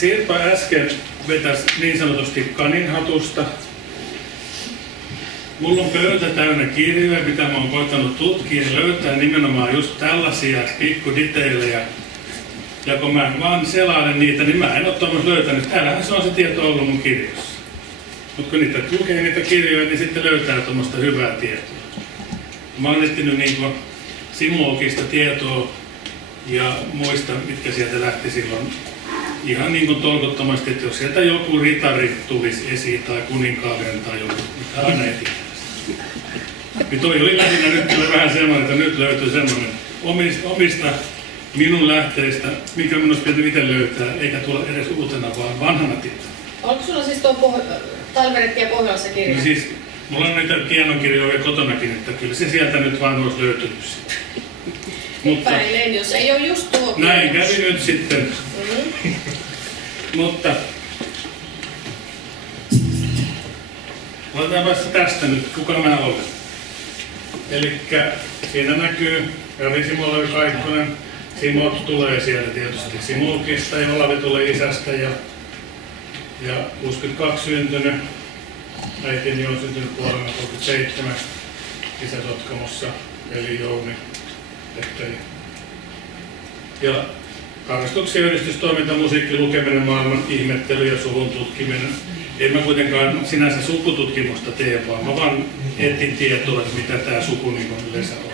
Sirpa äsken vetäisi niin sanotusti kaninhatusta. Mulla on pöytä täynnä kirjoja, mitä mä oon koittanut tutkia ja löytää nimenomaan just tällaisia pikkuditeilejä. Ja kun mä vaan selailen niitä, niin mä en ole tuommoista löytänyt. Täällähän se on se tieto ollut mun kirjoissa. Mutta kun niitä lukee niitä kirjoja, niin sitten löytää tuommoista hyvää tietoa. Mä oon etsinyt niin Simulokista tietoa ja muista, mitkä sieltä lähti silloin. Ihan niin kuin tolkottomasti, että jos sieltä joku ritari tulisi esiin tai kuninkaallinen tai joku, mitä aina etikäisi. Niin toi oli lähinnä nyt kyllä vähän semmoinen, että nyt löytyy semmoinen omista minun lähteistä, mikä minun olisi pitänyt itse löytää, eikä tulla edes uutena, vaan vanhana tietona. Onko sulla siis tuo Talviretkiä Pohjolassa kirja? No siis, mulla on niitä pianonkirjoja kotonakin, että kyllä se sieltä nyt vaan olisi löytynyt. Epäilen, jos ei ole just tuo. Näin kävi nyt sitten. Mutta otetaanpa tästä nyt, kuka mä olen. Elikkä siinä näkyy Jari Simulavi Kaikkonen. Simot tulee sieltä tietysti Simulkista ja Olavi tulee isästä ja 62 syntynyt. Äitini on syntynyt vuonna 37 Isä-Sotkamossa, eli Jouni Lehteri. Ja harrastuksia, yhdistystoiminta, musiikki, lukeminen, maailman ihmettely ja suvun tutkiminen. En mä kuitenkaan sinänsä sukututkimusta tee, vaan mä vaan etsin tietoa, että mitä tää suku niin yleensä on.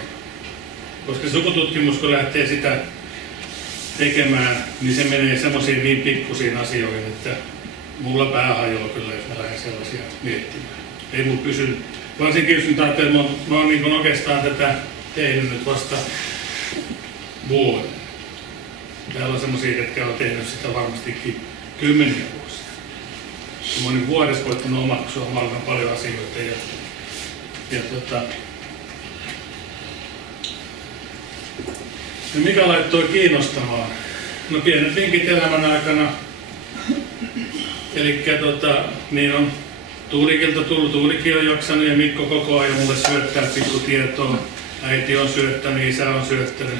Koska sukututkimus, kun lähtee sitä tekemään, niin se menee semmoisiin niin pikkusiin asioihin, että mulla pää hajoaa kyllä, jos mä lähden sellaisia miettimään. Ei mun pysy, varsinkin jos nyt ajattelee, että mä oon niin oikeastaan tätä tehnyt nyt vasta vuoden. Täällä on semmosia, jotka on tehnyt sitä varmastikin 10 vuosia. Mä oon niin vuodessa koittanut omaksua maailman paljon asioita ja mikä laittoi kiinnostamaan? No pienet vinkit elämän aikana. Elikkä niin on Tuulikilta tullut, Tuulikin on jaksanut ja Mikko koko ajan mulle syöttää pikkutietoa. Äiti on syöttänyt, isä on syöttänyt,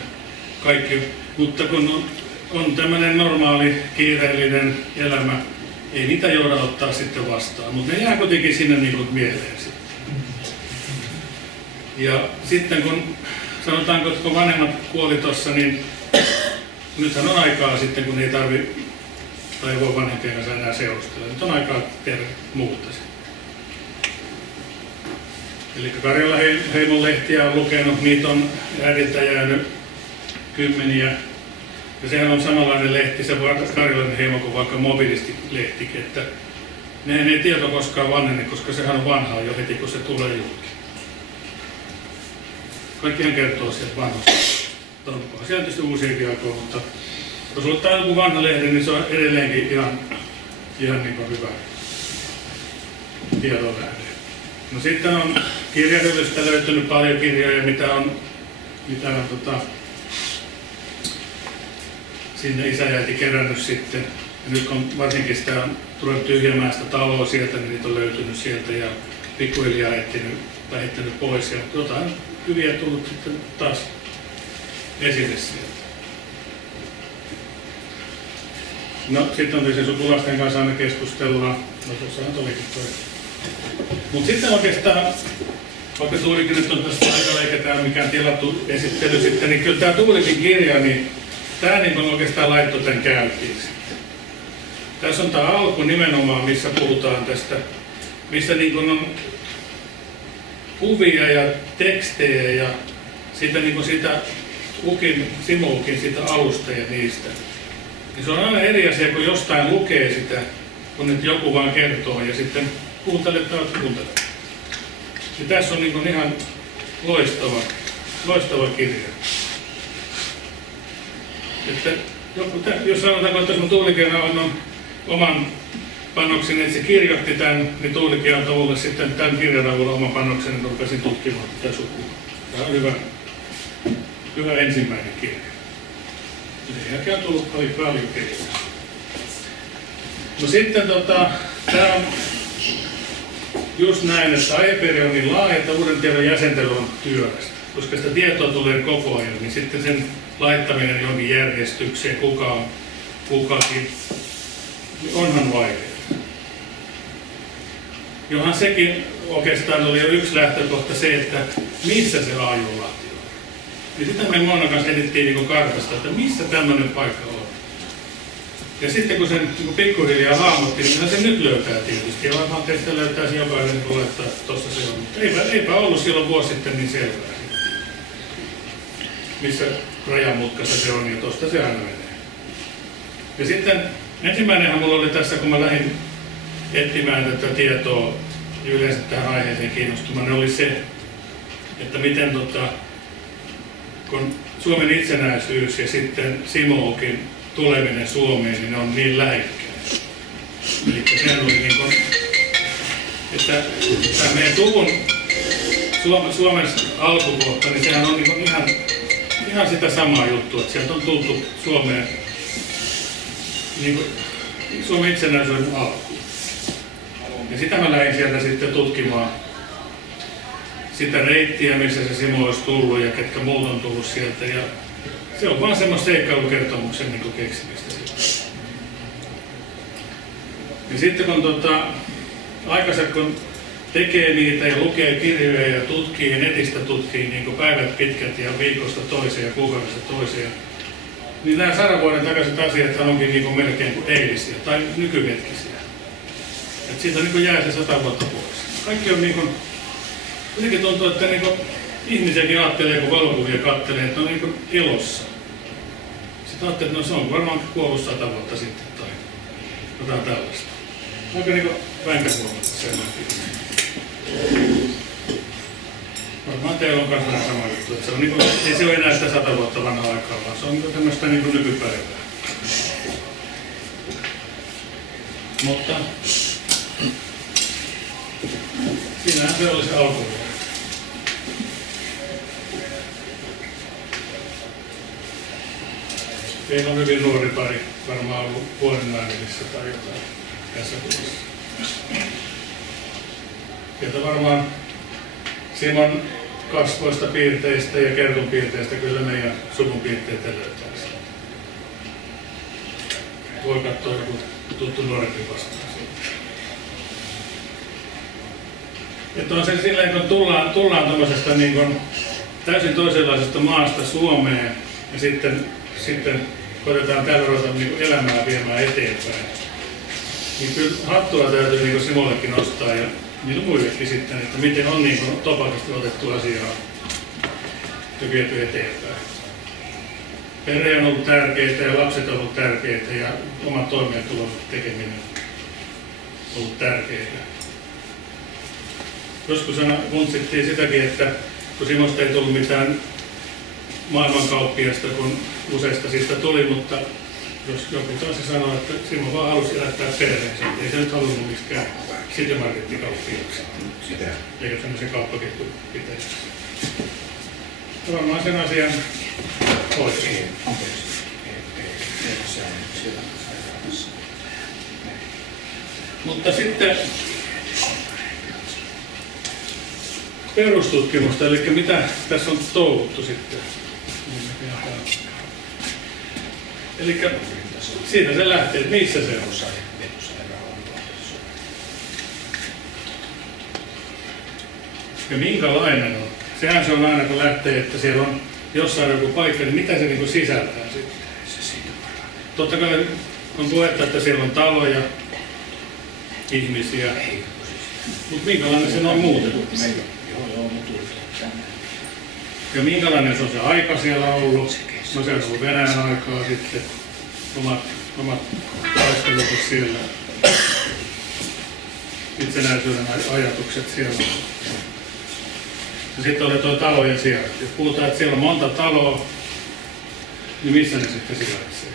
kaikki. Mutta kun on tämmöinen normaali, kiireellinen elämä, ei niitä jouda ottaa sitten vastaan. Mutta ne jää kuitenkin sinne niin kuin mieleen sitten. Ja sitten kun sanotaanko, että kun vanhemmat kuoli tuossa, niin nythän on aikaa sitten, kun ei tarvitse tai ei voi vanhempien kanssa enää seurustella. Nyt on aikaa tehdä muuta. Eli Karjala Heimon lehtiä on lukenut, niitä on äidiltä jäänyt kymmeniä. Ja sehän on samanlainen lehti, se Karjalan Heimo kuin vaikka mobiilistilehtikin, että ne ei tieto koskaan vanhene, koska sehän on vanhaa jo heti, kun se tulee julki. Kaikkihan kertoo sieltä vanhasta. Onkohan siellä tietysti uusiakin aikoja, mutta jos ottaa joku vanha lehde, niin se on edelleenkin ihan niin kuin hyvä tiedonlähde. No sitten on kirjahyllystä löytynyt paljon kirjoja, mitä on sinne isä ja äiti kerännyt sitten. Ja nyt kun varsinkin sitä on tullut tyhjämästä taloa sieltä, niin niitä on löytynyt sieltä ja pikkuhiljaa lähettänyt pois. Ja jotain hyviä tullut sitten taas esille sieltä. No sitten on tietysti sukulaisten kanssa aina keskustellaan. No tuossahan olikin toi. Mutta sitten oikeastaan, vaikka Tuulikin nyt on tästä aika leiketään mikään tilattu esittely sitten, niin kyllä tämä Tuulikin kirja, niin tämä niin oikeastaan laittoi tämän käyntiin sitten. Tässä on tämä alku nimenomaan, missä puhutaan tästä, missä niin on kuvia ja tekstejä ja sitten niin sitä Simulkin siitä alusta ja niistä. Niin se on aina eri asia, kun jostain lukee sitä, kun nyt joku vaan kertoo ja sitten kuuntelet tai kuuntelet. Ja tässä on niin ihan loistava kirja. Että jos sanotaanko, että jos Tuulikin on oman panoksen, että se kirjoitti tämän, niin Tuulikin antoi mulle sitten tämän kirjan avulla oman panoksen, että rupesin tutkimaan tätä sukua. Tämä on hyvä ensimmäinen kirja. Sen jälkeen on tullut paljon kirjoja. No sitten tämä on just näin, että aihepiiri on niin laaja, että uuden tiedon jäsentely on työlästä. Koska sitä tietoa tulee koko ajan, niin sitten sen laittaminen johonkin järjestykseen, kuka on kukakin, niin onhan vaikea. Johan sekin oikeastaan oli jo yksi lähtökohta se, että missä se Aajolahti on. Ja sitä me Moona kanssa edittiin niin kartasta, että missä tämmöinen paikka on. Ja sitten kun sen niin pikkuhiljaa hahmotti, niin se nyt löytää tietysti. Ja varmaan teistä löytää se jokainen, kun olettaa, että tuossa se on. Mutta eipä ollut silloin vuosi sitten niin selvää. Missä rajamutkassa se on, ja tuosta se aina menee. Ja sitten ensimmäinenhän mulla oli tässä, kun mä lähdin etsimään tätä tietoa ja yleensä tähän aiheeseen kiinnostumaan, niin oli se, että miten kun Suomen itsenäisyys ja sitten Simookin tuleminen Suomeen, niin ne on niin lähekkäin. Eli sehän oli niin kuin, että tämä meidän tuvun Suomen alkukohta, niin sehän on niin kuin ihan sitä samaa juttua, että sieltä on tultu Suomeen niin kuin Suomen itsenäisyyden alkuun. Ja sitä mä lähdin sieltä sitten tutkimaan sitä reittiä, missä se Simo olisi tullut ja ketkä muut on tullut sieltä. Ja se on vaan semmoista seikkailukertomuksen niin kuin keksimistä. Ja sitten kun aikaisemmin kun tekee niitä ja lukee kirjoja ja tutkii ja netistä tutkii niin kuin päivät pitkät ja viikosta toiseen ja kuukaudesta toiseen, niin nämä 100 vuoden takaiset asiat onkin niin kuin melkein kuin eilisiä tai nykyhetkisiä. Että siitä niin kuin jää se 100 vuotta pois. Kaikki on niin kuin, jotenkin tuntuu, että niin kuin ihmisiäkin ajattelee, kun valokuvia katselee, että ne on niin kuin elossa. Sitten ajattelee, että no se on varmaan kuollut 100 vuotta sitten tai jotain tällaista. Onko niin kuin vänkäs huomata sellainen? Varmaan teillä on kanssa sama juttu, että se on niin kuin, ei se ole enää sitä 100 vuotta vanhaa aikaa, vaan se on niin tämmöistä niin kuin nykypäivää. Mutta siinähän se oli se alkuvuori. Teillä on hyvin nuori pari, varmaan ollut vuoden naimisissa tai jotain tässä kuvassa. Sieltä varmaan Simon kasvoista piirteistä ja Kertun piirteistä kyllä meidän suvun piirteitä löytää. Voi katsoa joku tuttu nuorempi vastaan. Että on se silleen, kun tullaan tämmöisestä niin kuin täysin toisenlaisesta maasta Suomeen ja sitten koitetaan täällä ruveta niin kuin elämää viemään eteenpäin. Niin kyllä hattua täytyy niin kuin Simollekin nostaa ja niillä muillekin sitten, että miten on niin kuin topakasti otettu asiaa ja viety eteenpäin. Perhe on ollut tärkeitä ja lapset on ollut tärkeitä ja oman toimeentulon tekeminen on ollut tärkeitä. Joskus funtsittiin sitäkin, että kun Simosta ei tullut mitään maailmankauppiasta, kun useista siitä tuli, mutta jos joku taas sanoo, että Simo vaan halusi elättää perheensä, ei se nyt halunnut mikään citymarkettikauppiaksi, eikä tämmöisen kauppaketjun pitäisi. Varmaan sen asian hoitaa. Mutta sitten perustutkimusta, eli mitä tässä on touhuttu sitten. Eli siitä se lähtee, että missä se on. Ja minkälainen on. Sehän se on aina, kun lähtee, että siellä on jossain joku paikka, niin mitä se niin kuin sisältää sitten? Totta kai on puhetta, että siellä on taloja, ihmisiä, mutta minkälainen se on muuten? Ja minkälainen se on se aika siellä ollut? No se on ollut Venäjän aikaa sitten, omat taistelut siellä, itsenäisyyden ajatukset siellä. Ja sitten oli tuo talojen sijainti. Jos puhutaan, että siellä on monta taloa, niin missä ne sitten sijaitsee?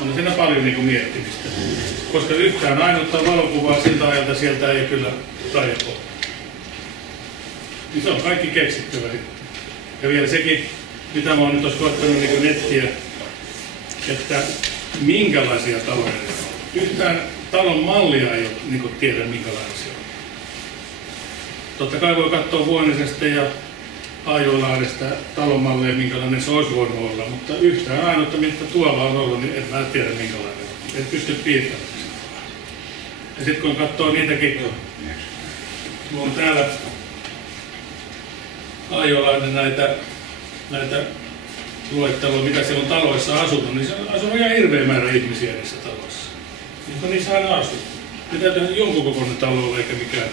On siinä paljon niin kuin miettimistä. Koska yhtään ainutta valokuvaa siltä ajalta sieltä ei kyllä taida olla. Niin se on kaikki keksittävä sitten. Ja vielä sekin, mitä mä oon nyt tuossa koettanut niin nettiä, että minkälaisia taloja on. Yhtään talon mallia ei ole niin kuin tiedä minkälainen se on. Totta kai voi katsoa Vuonisesta ja Aajolahdesta talonmalleja, minkälainen se olisi voinut olla, mutta yhtään ainutta, mitä tuolla on ollut, niin en mä tiedä minkälainen on. et pysty piirtämään. Ja sitten kun katsoo niitäkin, mulla on täällä Aiolainen näitä luettelua, mitä siellä on taloissa asunut, niin se on asunut ihan hirveä määrä ihmisiä niissä taloissa. Mutta niissä aina asuu. Ne täytyy jonkun kokoinen talo olla eikä mikään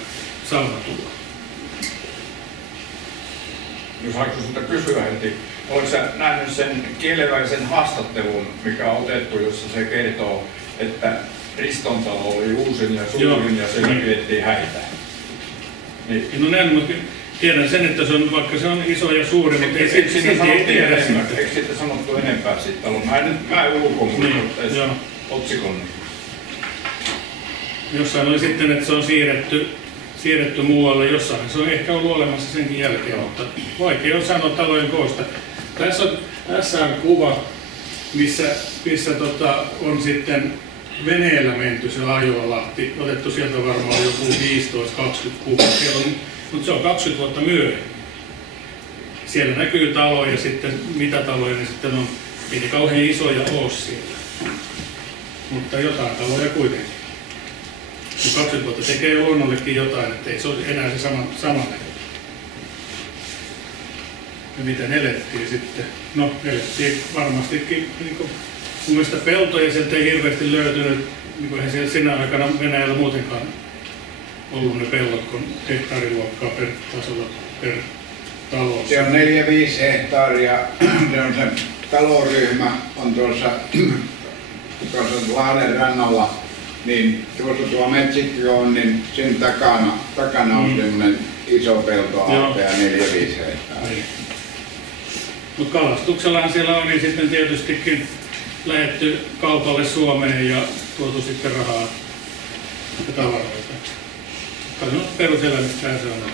saunatulo. Jos haluaisin sinulta kysyä heti, oletko sä nähnyt sen kieleväisen haastattelun, mikä on otettu, jossa se kertoo, että Riston talo oli uusin ja suurin ja siellä pidettiin häitä? Niin. No näin, mutta tiedän sen, että se on, vaikka se on iso ja suuri, mutta ei tiedä sitä. Eikö siitä sanottu enempää siitä talosta? Mä en ulkomuista, mutta otsikon. Jossain oli sitten, että se on siirretty muualle, jossain se on ehkä ollut olemassa senkin jälkeen, mutta vaikea on sanoa talojen koosta. Tässä on kuva, missä on sitten veneellä menty se Aijoalahti, otettu sieltä varmaan joku 15-20 kuvaa, mutta se on 20 vuotta myöhemmin. Siellä näkyy taloja ja sitten mitä taloja, niin sitten on, ei ne kauhean isoja ole siellä, mutta jotain taloja kuitenkin. Kun 20 vuotta tekee luonnollekin jotain, ettei se ole enää se sama näkö. Ja miten elettiin sitten? No, elettiin varmastikin, niin kuin, mun mielestä peltoja sieltä ei hirveästi löytynyt, niin kuin eihän siellä sinä aikana Venäjällä muutenkaan ollut ne pellot, kun hehtaariluokkaa per tasolla per talo. Se on 4-5 hehtaaria, se on se taloryhmä, on tuossa Lahden rannalla. Niin tuo metsikko on, niin sen takana on semmoinen iso peltoalta ja 4-5 hehtaaria. Niin. Mutta kalastuksellahan siellä on, niin sitten tietystikin lähetty kaupalle Suomeen ja tuotu sitten rahaa ja tavaroita. Peruselämistään se on.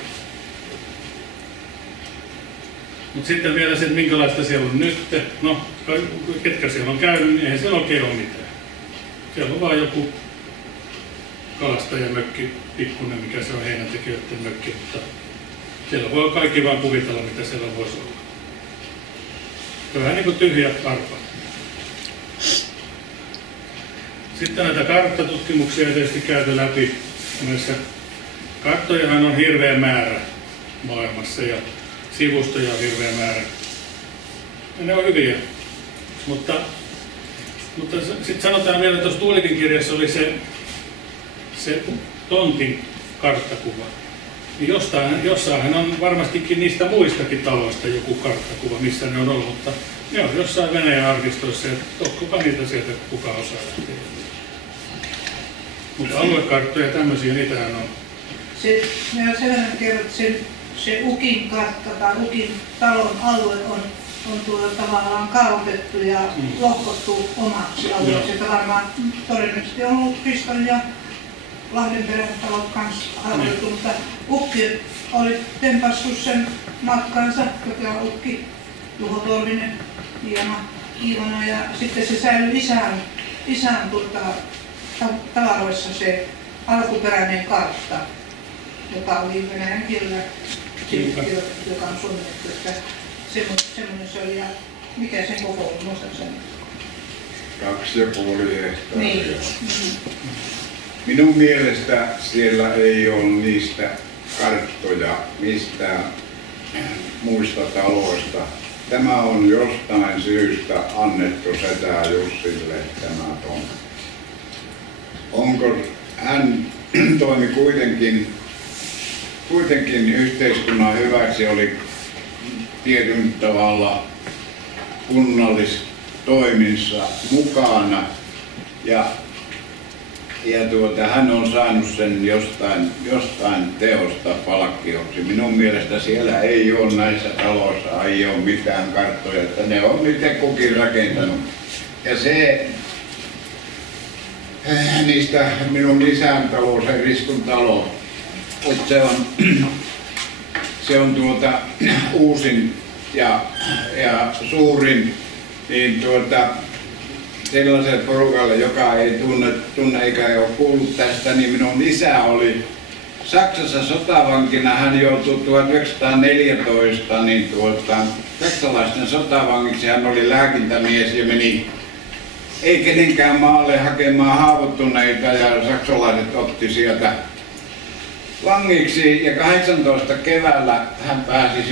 Mutta sitten vielä se, että minkälaista siellä on nyt. No, ketkä siellä on käynyt, niin eihän siellä oikein ole mitään. Siellä on vaan joku kalastajamökki, pikkuinen, mikä se on heinäntekijöiden mökki, mutta siellä voi kaikki vaan kuvitella, mitä siellä voisi olla. Se on vähän niin kuin tyhjä arpa. Sitten näitä karttatutkimuksia on tietysti käyty läpi. Näissä karttojahan on hirveä määrä maailmassa ja sivustoja on hirveä määrä. Ja ne on hyviä, mutta sitten sanotaan vielä, että tuossa Tuulikin kirjassa oli se tontin karttakuva. Niin jossain on varmastikin niistä muistakin taloista joku karttakuva, missä ne on ollut, mutta ne on jossain Venäjän arkistoissa, ja tokkopa niitä sieltä kuka osaa lähteä. Mutta aluekarttoja tämmöisiä, niitähän on. Minä sen verran kerron, että se Ukin kartta tai Ukin talon alue on tavallaan kaavoitettu ja lohkottu omaksi alueeksi, että varmaan todennäköisesti on ollut Riston ja Lahdenperän talot kanssa haavoitettu, mutta Ukki oli tempassut sen matkansa, joka on Ukki, Juho Torvinen, Iivana, ja sitten se säilyi isän tavaroissa se alkuperäinen kartta, joka oli venäjän kielellä, joka on suomennettu, että semmoinen se oli, ja mikä sen koko oli, muistatko sen? 2,5 hehtaaria. Niin. Minun mielestä siellä ei ole niistä karttoja mistään muista taloista. Tämä on jostain syystä annettu Setä Jussille tämä tontti. Onko hän toimi kuitenkin yhteiskunnan hyväksi, oli tietyn tavalla kunnallistoimissa mukana ja hän on saanut sen jostain teosta palkkioksi. Minun mielestä siellä ei ole näissä taloissa ei ole mitään karttoja, että ne on itse kukin rakentanut. Ja se niistä minun isän talo, se Riston talo, se on uusin ja suurin, niin sellaiselle porukalle, joka ei tunne eikä ole kuullut tästä, niin minun isä oli Saksassa sotavankina. Hän joutui 1914 saksalaisten sotavangiksi. Hän oli lääkintämies ja ei kenenkään maalle hakemaan haavoittuneita ja saksalaiset otti sieltä vangiksi ja 18 keväällä hän pääsi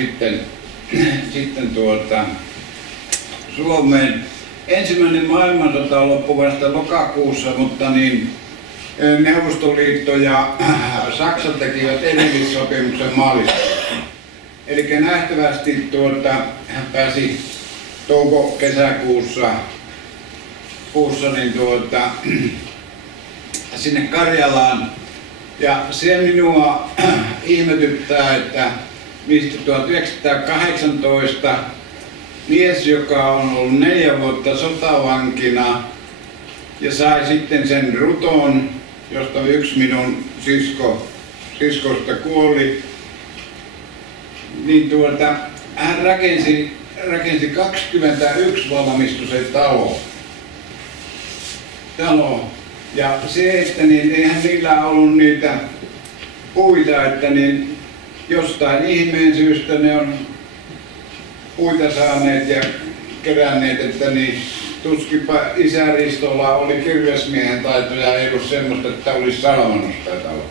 sitten Suomeen. Ensimmäinen maailmansota loppui vasta lokakuussa, mutta Neuvostoliitto ja Saksa tekivät erillissopimuksen maaliskuussa. Eli nähtävästi hän pääsi touko-kesäkuussa sinne Karjalaan. Ja se minua ihmetyttää, että mistä 1918 mies, joka on ollut 4 vuotta sotavankina ja sai sitten sen ruton, josta yksi minun siskosta kuoli, niin hän rakensi 21 valmistuisen talo. Ja se, että eihän niillä ollut niitä puita, että jostain ihmeen syystä ne on puita saaneet ja keränneet, että tuskinpa isä Ristolla oli kirvesmiehen taitoja, ei ollut semmoista, että olisi salvannut sitä taloa.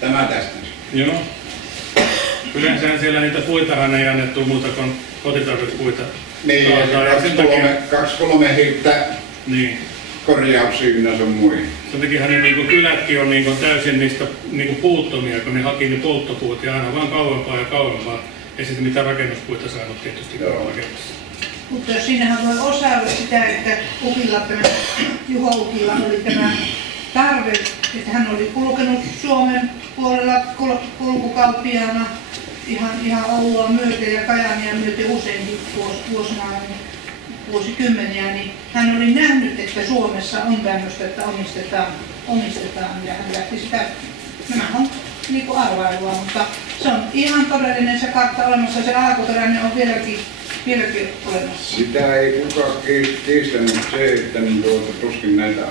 Tämä tästä. Joo. Yleensähän siellä niitä puitahan ei annettu muuta kuin kotitarvitpuita. Niin, ja 2-3 hirttä korjauksia sun muihin. Sen takiahan ne kylätkin on täysin niistä puuttomia, kun ne haki ne polttopuut ja aina vaan kauempaa ja kauempaa. Ei sitten mitään rakennuspuita saanut tietysti rakennuksessa. Mutta siinähän voi osailla sitä, että Juho Ukilla oli tämä tarve, että hän oli kulkenut Suomen puolella kulkukauppiaana ihan Oulua myöten ja Kajaania myöten useinkin vuosikymmeniä, niin hän oli nähnyt, että Suomessa on tämmöistä, että omistetaan ja hän lähti sitä. Nämä on arvailua, mutta se on ihan todellinen se kartta olemassa, se alkuperäinen on vieläkin olemassa. Sitä ei kukaan kiistänyt se, että tuskin näitä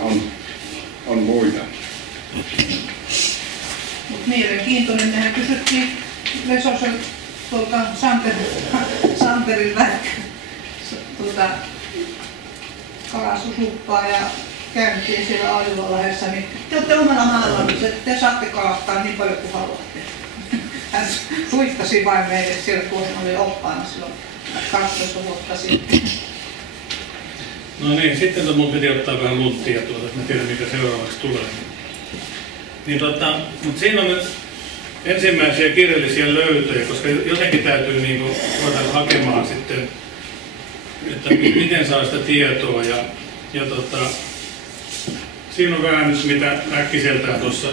on muita. Mutta mielenkiintoinen, mehän kysyttiin Lesossa Santerilta kalastusuppaa ja käytiin siellä Ailuvalahdessa, niin te olette omalla maalla, niin te saatte kalastaa niin paljon kuin haluatte. Hän suittasi vain meille siellä, kun hän oli oppaana silloin 12 vuotta sitten. No niin, sitten mun piti ottaa vähän lunttia tuolta, että mä tiedän mikä seuraavaksi tulee. Mutta siinä on nyt ensimmäisiä kirjallisia löytöjä, koska jotenkin täytyy ruveta hakemaan sitten, että miten saa sitä tietoa. Ja siinä on vähän nyt mitä äkkiseltään tuossa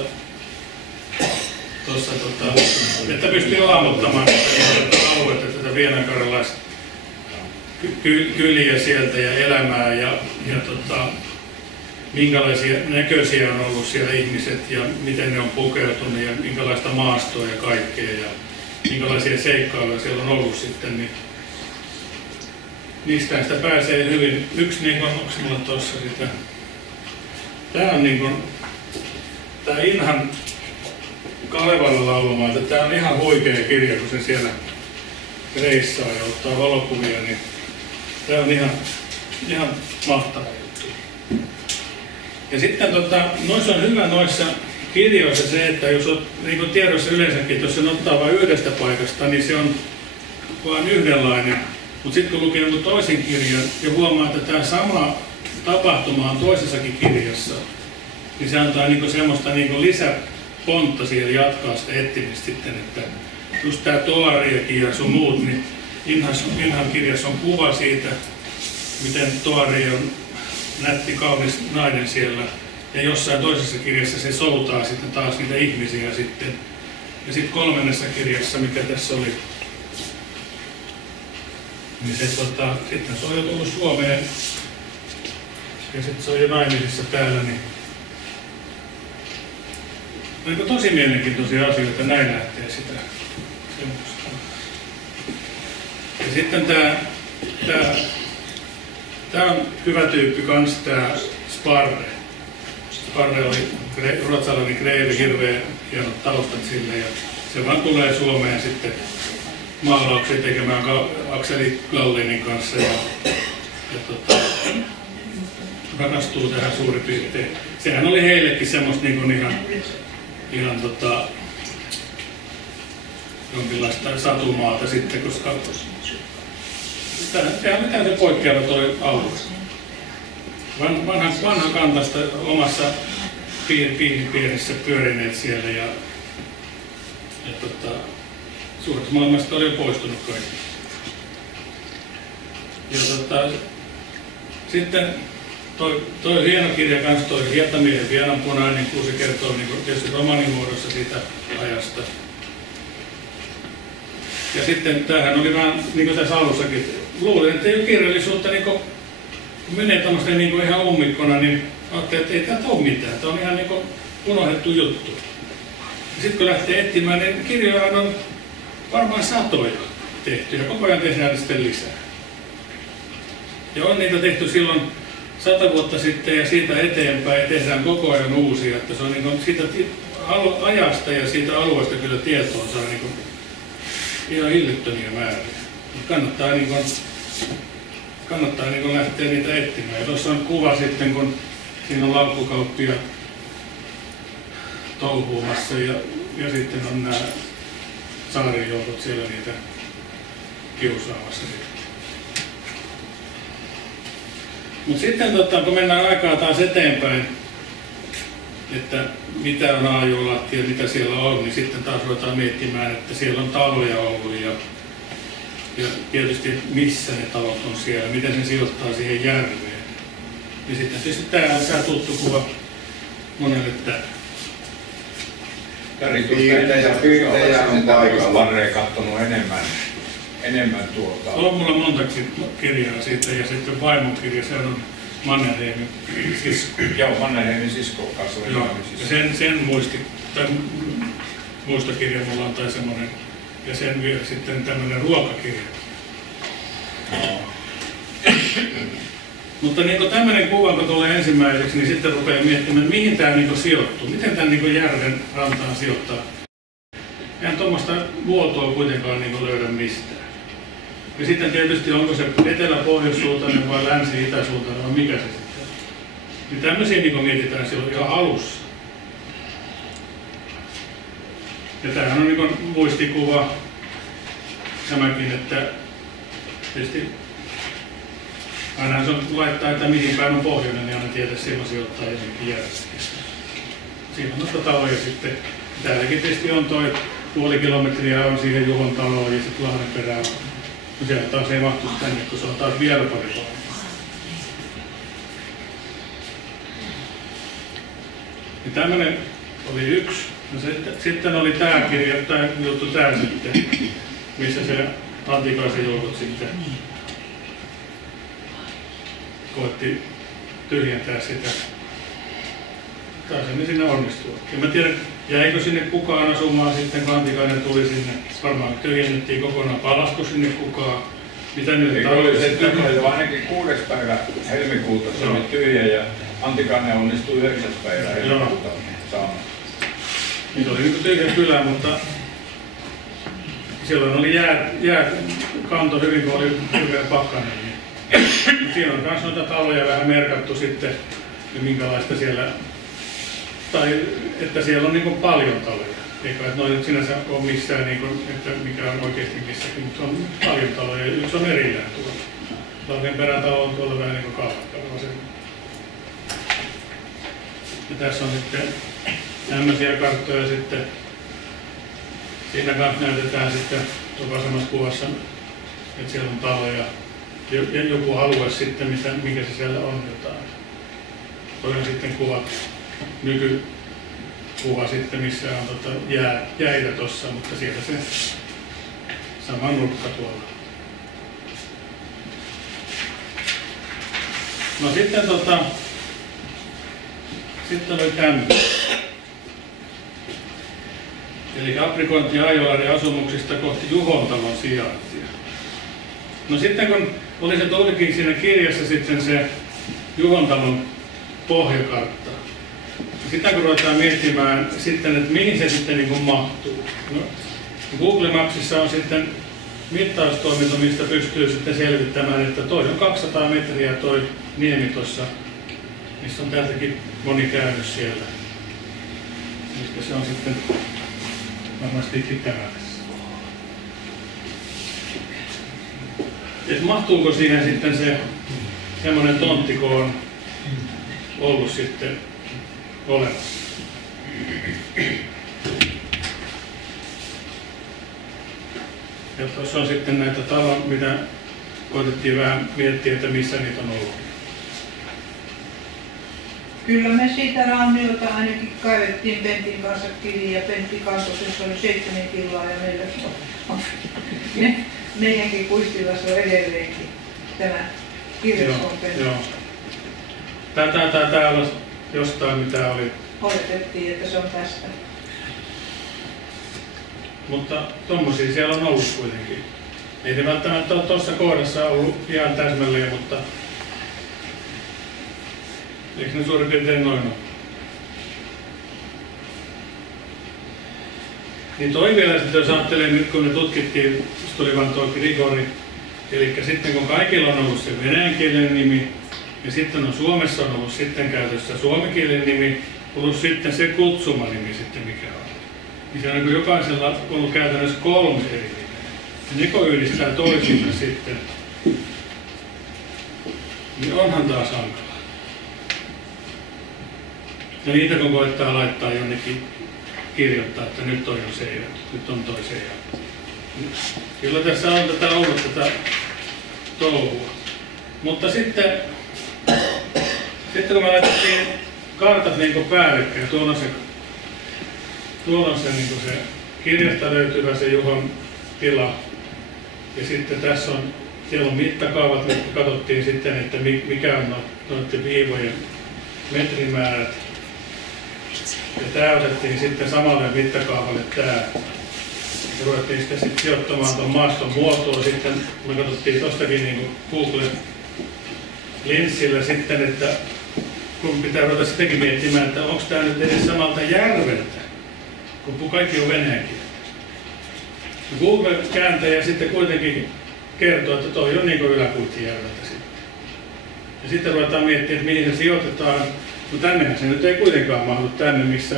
että pystyy hahmottamaan tätä aluetta, tätä vienankarjalaista kyliä sieltä ja elämää ja minkälaisia näköisiä on ollut siellä ihmiset ja miten ne on pukeutunut ja minkälaista maastoa ja kaikkea ja minkälaisia seikkailuja siellä on ollut sitten, niin niistä sitä pääsee hyvin. Yksi onko minulla tuossa sitä. Tää on tää Inhan Kalevalan laulama, että tää on ihan huikea kirja, kun se siellä reissaa ja ottaa valokuvia, niin tää on ihan mahtava juttu. Ja sitten noissa on hyvä noissa kirjoissa se, että jos on niin tiedossa yleensäkin, että jos sen ottaa vain yhdestä paikasta, niin se on vain yhdenlainen. Mutta sitten kun lukee jonkun toisen kirjan ja huomaa, että tämä sama tapahtuma on toisessakin kirjassa, niin se antaa semmoista lisäpontta siihen jatkaa sitä etsimistä sitten, että just tämä Toariakin ja sun muut, niin Inhan kirjassa on kuva siitä, miten Toari on nätti, kaunis nainen siellä. Ja jossain toisessa kirjassa se soutaa sitten taas niitä ihmisiä sitten. Ja sitten 3. kirjassa, mikä tässä oli, niin se sitten se on jo tullut Suomeen. Ja sitten se on jo naimisissa täällä, niin oliko tosi mielenkiintoisia asioita, näin lähtee sitä semmoista. Ja sitten tää on hyvä tyyppi kans tää Sparre. Sparre oli ruotsalainen kreivi, hirveä hienot taustat sille ja se vaan tulee Suomeen sitten maalauksia tekemään Akseli Gallinin kanssa ja rakastuu tähän suurin piirtein. Sehän oli heillekin semmoista niin kuin ihan jonkinlaista satumaata sitten, koska sehän on täysin poikkeava toi alue. Vanhan kantasta omassa piirissä pyörineet siellä ja suuret maailmasta oli jo poistunut kaikki. Ja sitten toi hieno kirja kanssa, toi Hiettamiehen Viananpunainen, kun se kertoo niin tietysti romaanimuodossa siitä ajasta. Ja sitten tämähän oli vähän niin kuin tässä alussakin. Luulin, että ei ole kirjallisuutta, niin kun menee tämmöistä niin ihan ummikkona, niin ajattelin, että ei täältä ole mitään. Tämä on ihan niin kuin unohdettu juttu. Ja sitten kun lähtee etsimään, niin kirjoja on varmaan satoja tehty ja koko ajan tehdään sitten lisää. Ja on niitä tehty silloin 100 vuotta sitten ja siitä eteenpäin tehdään koko ajan uusia. Että se on niin kuin siitä ajasta ja siitä alueesta kyllä tietoa saa niin kuin ihan hillittömiä määriä. Kannattaa lähteä niitä etsimään. Ja tuossa on kuva sitten, kun siinä on laukkukauppia touhuumassa ja sitten on nämä saarijoukot siellä niitä kiusaamassa. Mutta sitten kun mennään aikaa taas eteenpäin, että mitä on Aajolattia, mitä siellä on, niin sitten taas ruvetaan miettimään, että siellä on taloja ollut ja tietysti missä ne talot on siellä, miten se sijoittaa siihen järveen. Ja sitten tietysti tämä tuttu kuva monelle täällä. Piirtejä on paikalla. Varre katsonut enemmän tuota. On mulla montakin kirjaa siitä ja sitten vaimon kirja, se on Mannerheimin sisko. Joo, Mannerheimin sisko kasvoi. Joo, ja sen muistokirja mulla on tai semmoinen, ja sen vielä sitten tämmöinen ruokakirja. Mutta niin tämmöinen kuva, kun tulee ensimmäiseksi, niin sitten rupeaa miettimään, mihin tämä niin sijoittuu, miten tämän niin järven rantaan sijoittaa. Eihän tuommoista muotoa kuitenkaan niin löydä mistään. Ja sitten tietysti onko se etelä-pohjoissuuntainen vai länsi-itäsuuntainen vai mikä se sitten on. Niin tämmöisiä niin mietitään silloin ihan alussa. Ja tämähän on niin muistikuva tämäkin, että tietysti aina se laittaa, että mihin päin on pohjoinen, niin aina tietää silloin sijoittaa jonnekin järjestelmään. Siinä on noita taloja sitten. Täälläkin tietysti on toi puoli kilometriä on siihen Juhon taloon ja sitten Lahdenperään. No siellä taas ei mahtu tänne, kun se on taas vielä pari paikkaa. Ja tämmönen oli yksi. No sitten oli tää kirja, tää juttu tää sitten, missä se Antikaisen joukot sitten koetti tyhjentää sitä. Taas ne sinne onnistua. En mä tiedä, jäikö sinne kukaan asumaan sitten, kun Antikainen tuli sinne. Varmaan tyhjennettiin kokonaan. Palasko sinne kukaan? Mitä nyt oli se tyhjä jo ainakin 6. päivä helmikuuta se oli tyhjä ja Antikainen onnistui 9. päivä helmikuuta saamaan. Niin se oli niin tyhjä kylä, mutta silloin oli jääkanto hyvin, kun oli hirveän pakkanen. Siinä on myös noita taloja vähän merkattu sitten, minkälaista siellä, tai että siellä on niin paljon taloja. Eikä että noin sinänsä ole missään, niin kuin, että mikä on oikeasti missäkin, mutta on paljon taloja. Yksi on erillään tuolla. Lahdenperän talo on tuolla vähän niin kuin kaavakkaalla. Ja tässä on sitten tämmöisiä karttoja sitten. Siinä kanssa näytetään sitten tuolla vasemmassa kuvassa, että siellä on taloja. Ja joku alue sitten, mikä se siellä on jotain. Toi on sitten kuvat, nykykuva sitten, missä on jäitä tossa, mutta siellä se sama nurkka tuolla. No sitten sitten oli tämmöinen. Eli aprikointi Aijolahden asumuksista kohti Juhontalon sijaintia. No sitten kun oli se tulikin siinä kirjassa sitten se Juhontalon pohjakartta. Sitä kun ruvetaan miettimään sitten, että mihin se sitten niin kuin mahtuu. No, Google Mapsissa on sitten mittaustoiminto, mistä pystyy sitten selvittämään, että toi on 200 metriä toi niemi tuossa, missä on täältäkin moni käynyt siellä. Eli se on sitten varmasti tämä tässä. Et mahtuuko siihen sitten se semmoinen tontti, kun on ollut sitten olemassa? Ja tuossa on sitten näitä taloja, mitä koitettiin vähän miettiä, että missä niitä on ollut. Kyllä me siitä ranniolta ainakin kaivettiin Pentin kanssa kiviä ja Pentti kansosessa oli 7 kiloa ja meillä on meidänkin kuistilassa on edelleenkin tämä kirjason Pentti. Joo. Täällä jostain mitä oli. Oletettiin, että se on tästä. Mutta tommosia siellä on ollut kuitenkin. Ei ne välttämättä ole tuossa kohdassa ollut ihan täsmälleen, mutta eikö ne suurin piirtein noin ole? Niin toi vielä sitten, jos ajattelee nyt kun ne tutkittiin, tuli vaan tuo Grigori, eli sitten kun kaikilla on ollut se venäjänkielinen nimi, ja sitten on Suomessa on ollut sitten käytössä suomenkielinen nimi, plus sitten se kutsumanimi sitten mikä on. Niin se on niin jokaisella ollut käytännössä 3 eri nimeä. Ja ne kun yhdistää toisiinsa sitten, niin onhan taas hankalaa. Ja niitä kun koettaa laittaa jonnekin kirjoittaa, että nyt toi on se ja nyt on toi se ja. Kyllä tässä on tätä ollut tätä touhua. Mutta sitten kun me laitettiin kartat niin päällekkäin, tuolla on se, niin se kirjasta löytyvä se Juhon tila. Ja sitten tässä on, siellä on mittakaavat, jotka katsottiin sitten, että mikä on noiden viivojen metrimäärät. Ja tämä otettiin sitten samalle mittakaavalle tämä. Ja ruvettiin sitten sijoittamaan tuon maaston muotoa. Sitten me katsottiin tuostakin niin Google-linssillä sitten, että kun pitää ruveta sittenkin miettimään, että onko tämä nyt edes samalta järveltä, kun kaikki on venäjän kieltä. Google-kääntäjä sitten kuitenkin kertoo, että toi on niin kuin Yläkuittijärveltä sitten. Ja sitten ruvetaan miettimään, että mihin se sijoitetaan. No tännehän se nyt ei kuitenkaan mahdu tänne, missä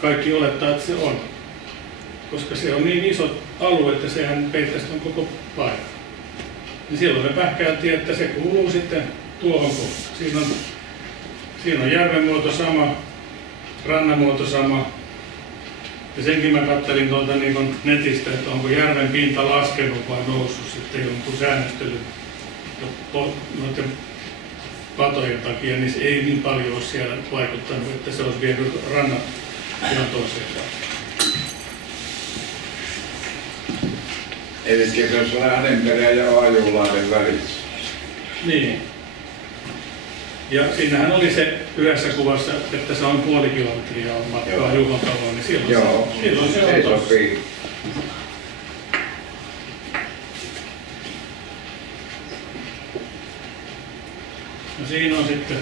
kaikki olettaa, että se on. Koska se on niin iso alue, että sehän peittäisi on koko paikka. Ja silloin me pähkäiltiin, että se kuuluu sitten tuohon kohtaan. Siinä on järven muoto sama, rannan muoto sama. Ja senkin mä katselin tuolta niin netistä, että onko järven pinta laskenut vai noussut sitten jonkun säännöstelyn noiden patojen takia, niin se ei niin paljon ole siellä vaikuttanut, että se olisi vienyt rannat ihan toiseen paikkaan. Eli se olisi Lähdenperän ja Aajulahden välissä. Niin. Ja siinähän oli se yhdessä kuvassa, että se on 0,5 kilometriä on matkaa Juhon taloon, niin silloin se on tossa. No siinä on sitten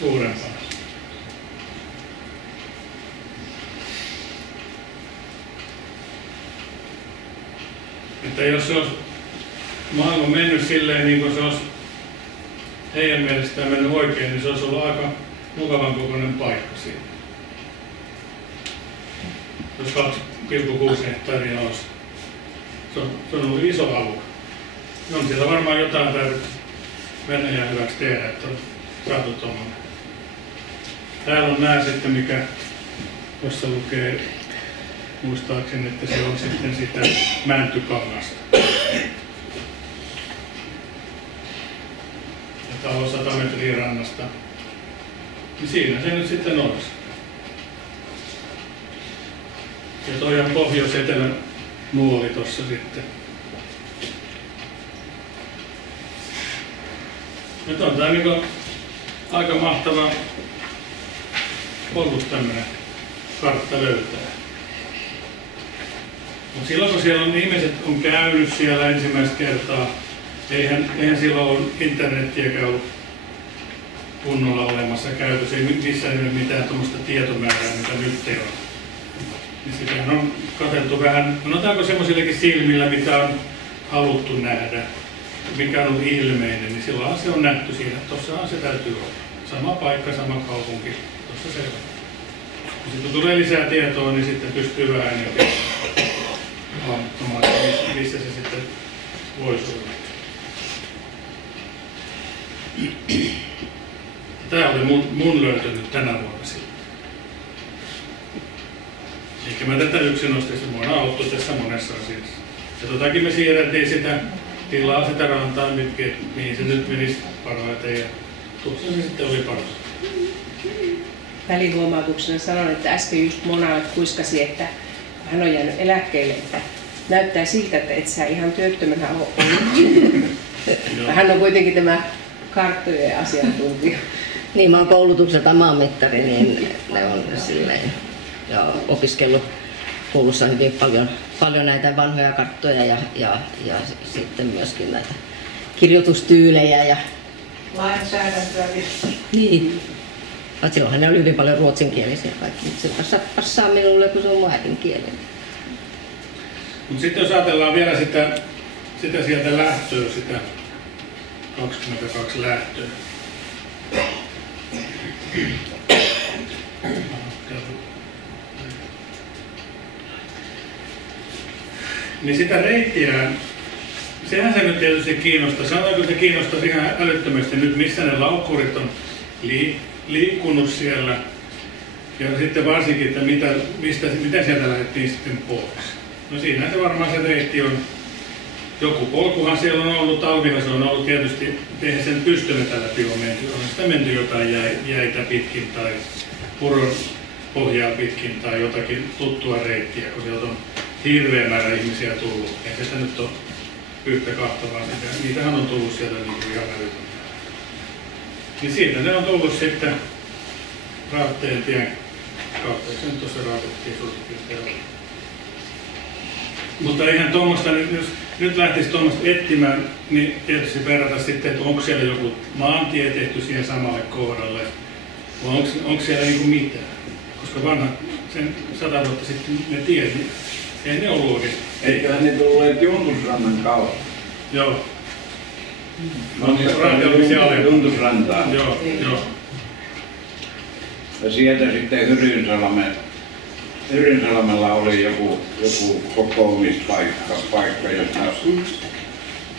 suurempaa. Että jos se olisi maailma mennyt silleen niin kuin se olisi heidän mielestään mennyt oikein, niin se olisi ollut aika mukavan kokoinen paikka siinä. Jos 2,6 hehtaaria olisi. Se on ollut iso alue. On siellä varmaan jotain täytyy Venäjän hyväksi tehdä, että on saatu tuommoinen. Täällä on nää sitten, mikä jossa lukee muistaakseni, että se on sitten sitä Mänttykangasta. Ja talo 100 metriä rannasta. Niin siinä se nyt sitten olisi. Ja toi on pohjois-etelän nuoli tossa sitten. Nyt on tää niinku aika mahtava ollut tämmönen kartta löytää. Mutta silloin kun siellä on ihmiset on käynyt siellä ensimmäistä kertaa, eihän silloin ole internettiäkään ollut kunnolla olemassa käytössä, ei missään ei ole mitään tuommoista tietomäärää, mitä nyt ei ole. niin sitähän on katseltu vähän, sanotaanko semmoisillekin silmillä, mitä on haluttu nähdä, mikä on ollut ilmeinen, niin silloin se on nähty siinä, että tossahan se täytyy olla. Sama paikka, sama kaupunki, tuossa se on. Sitten kun tulee lisää tietoa, niin sitten pystyy vähän hahmottamaan, missä se sitten voisi olla. Tämä oli mun löytö nyt tänä vuonna siitä. Eikä mä tätä yksin nostaisin, mua on auttu tässä monessa asiassa. Ja totakin me siirrettiin sitä tilaa, sitä rantaa, mihin se nyt menisi parhaiten, ja tuossa se sitten oli paras. Välihuomautuksena sanon, että äsken just Mona kuiskasi, että hän on jäänyt eläkkeelle, että näyttää siltä, että et sä ihan työttömänä ole ollut. Hän on kuitenkin tämä karttojen asiantuntija. Niin, mä oon koulutukselta maanmittari, niin ne on silleen, ja opiskellut koulussa hyvin paljon näitä vanhoja karttoja ja sitten myöskin näitä kirjoitustyylejä. Ja Lainsäädäntöä. niin. Silloinhan ne oli hyvin paljon ruotsinkielisiä kaikki, mutta se passaa minulle, kun se on mun äidinkieli. Mutta sitten jos ajatellaan vielä sitä sieltä lähtöä, sitä 22 lähtöä. Niin sitä reittiä, sehän se nyt tietysti kiinnostaa. Sanotaanko, että se kiinnostaa ihan älyttömästi nyt, missä ne laukkurit on liikkunut siellä. Ja sitten varsinkin, että mitä sieltä lähdettiin sitten pois. No siinä se varmaan se reitti on. Joku polkuhan siellä on ollut, talvihan se on ollut tietysti, eihän sen pystymetä läpi ole menty. On sitä menty jotain jäitä pitkin tai puron pohjaa pitkin tai jotakin tuttua reittiä, kun sieltä on hirveä määrä ihmisiä tullut. Ei sitä nyt ole yhtä kahta, vaan niitähän on tullut sieltä niin kuin ihan älytön. Niin siitä ne on tullut sitten Raatteen tien kautta. Se nyt tuossa Raatettiin suurin. Mutta eihän tuommoista, jos nyt lähtisi tuommoista etsimään, niin tietysti verrata sitten, että onko siellä joku maantie tehty siihen samalle kohdalle, vai onko siellä niinku mitään. Koska vanha, sen 100 vuotta sitten ne tiesi, niin ei ne ollut oikein. Eiköhän ne tulleet Juntusrannan kautta. Joo. Juntusrantaan. Joo. Ja sieltä sitten Hyrynsalmella oli joku kokoomispaikka, jossa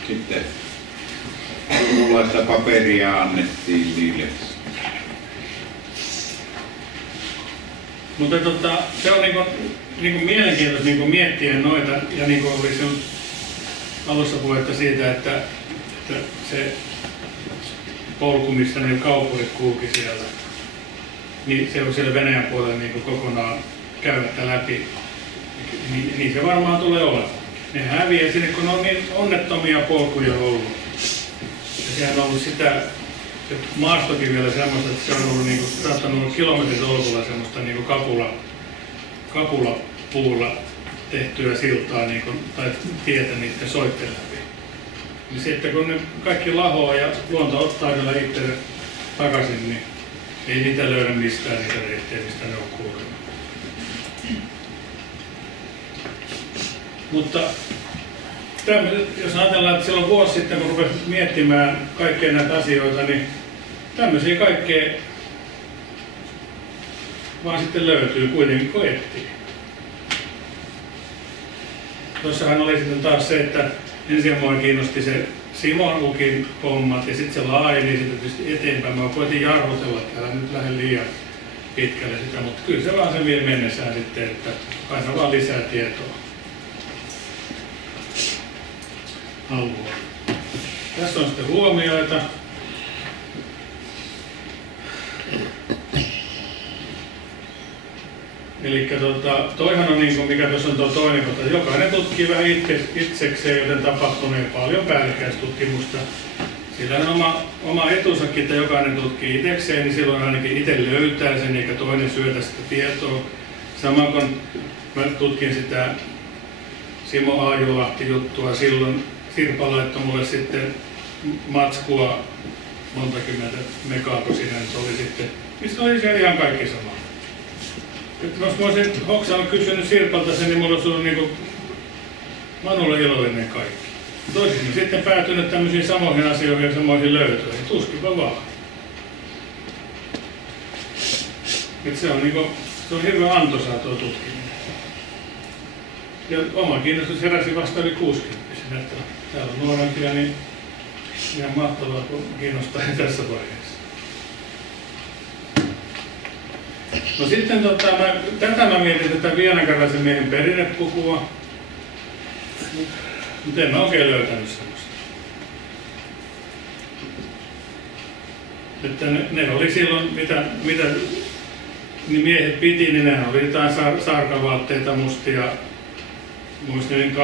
sitten turulaista paperia annettiin niille. Mutta se on niinku mielenkiintoista niinku miettiä noita, ja niinku oli sinun alussa puhetta siitä, että se polku, missä ne kaupurit kulki siellä, niin se on siellä Venäjän puolella niinku kokonaan käymättä läpi, niin se varmaan tulee olemaan. Ne häviää sinne, kun on niin onnettomia polkuja ollut. Ja sehän on ollut se maastokin vielä semmoista, että se on ollut niinku, saattanut olla kilometritolkulla semmoista niinku kapulapuulla tehtyä siltaa niinku, tai tietä niiden soitten läpi. Niin sitten kun ne kaikki lahoaa ja luonto ottaa kyllä itse takaisin, niin ei niitä löydä mistään niitä reittejä, mistä ne on kulkenut. Mutta jos ajatellaan, että silloin vuosi sitten, kun rupesi miettimään kaikkea näitä asioita, niin tämmöisiä kaikkea vaan sitten löytyy kuitenkin, kun etsii. Tuossahan oli sitten taas se, että ensin mua kiinnosti se Simon Ukin hommat ja sitten se laajeni sitten tietysti eteenpäin. Mä koitin jarrutella, että älä nyt lähde liian pitkälle sitä, mutta kyllä se vaan sen vie mennessään sitten, että aina vaan lisää tietoa. Haluaa. Tässä on sitten huomioita. Eli toihan on niin kuin, mikä tuossa on tuo toinen kohta. Jokainen tutkii vähän itsekseen, joten tapahtuneen paljon päällekkäistutkimusta. Sillä on oma etusakin, että jokainen tutkii itsekseen, niin silloin ainakin itse löytää sen, eikä toinen syötä sitä tietoa. Samoin kun mä tutkin sitä Simo Aajolahti-juttua, silloin Sirpa laittoi mulle sitten matskua monta kymmentä megaa, kun siinä oli sitten, mistä oli siellä ihan kaikki sama. Jos mä olisin Hoksalla kysynyt Sirpalta sen, niin mulla olisi ollut niinku Manulla iloinen kaikki. Toisin sitten päätynyt tämmöisiin samoihin asioihin ja samoihin löytöihin. Tuskinpa vaan. Et se on hirveän antoisaa tuo tutkiminen. Ja oma kiinnostus heräsi vasta yli 60. Että täällä on nuorempia, niin ihan mahtavaa, kun kiinnostaa tässä vaiheessa. No sitten tätä mä mietin tätä Viinankaraisen miehen perinnepukua. Mutta en mä oikein löytänyt semmoista. Että ne oli silloin, mitä niin miehet piti, niin nehän oli jotain sarkavaatteita mustia. Muistin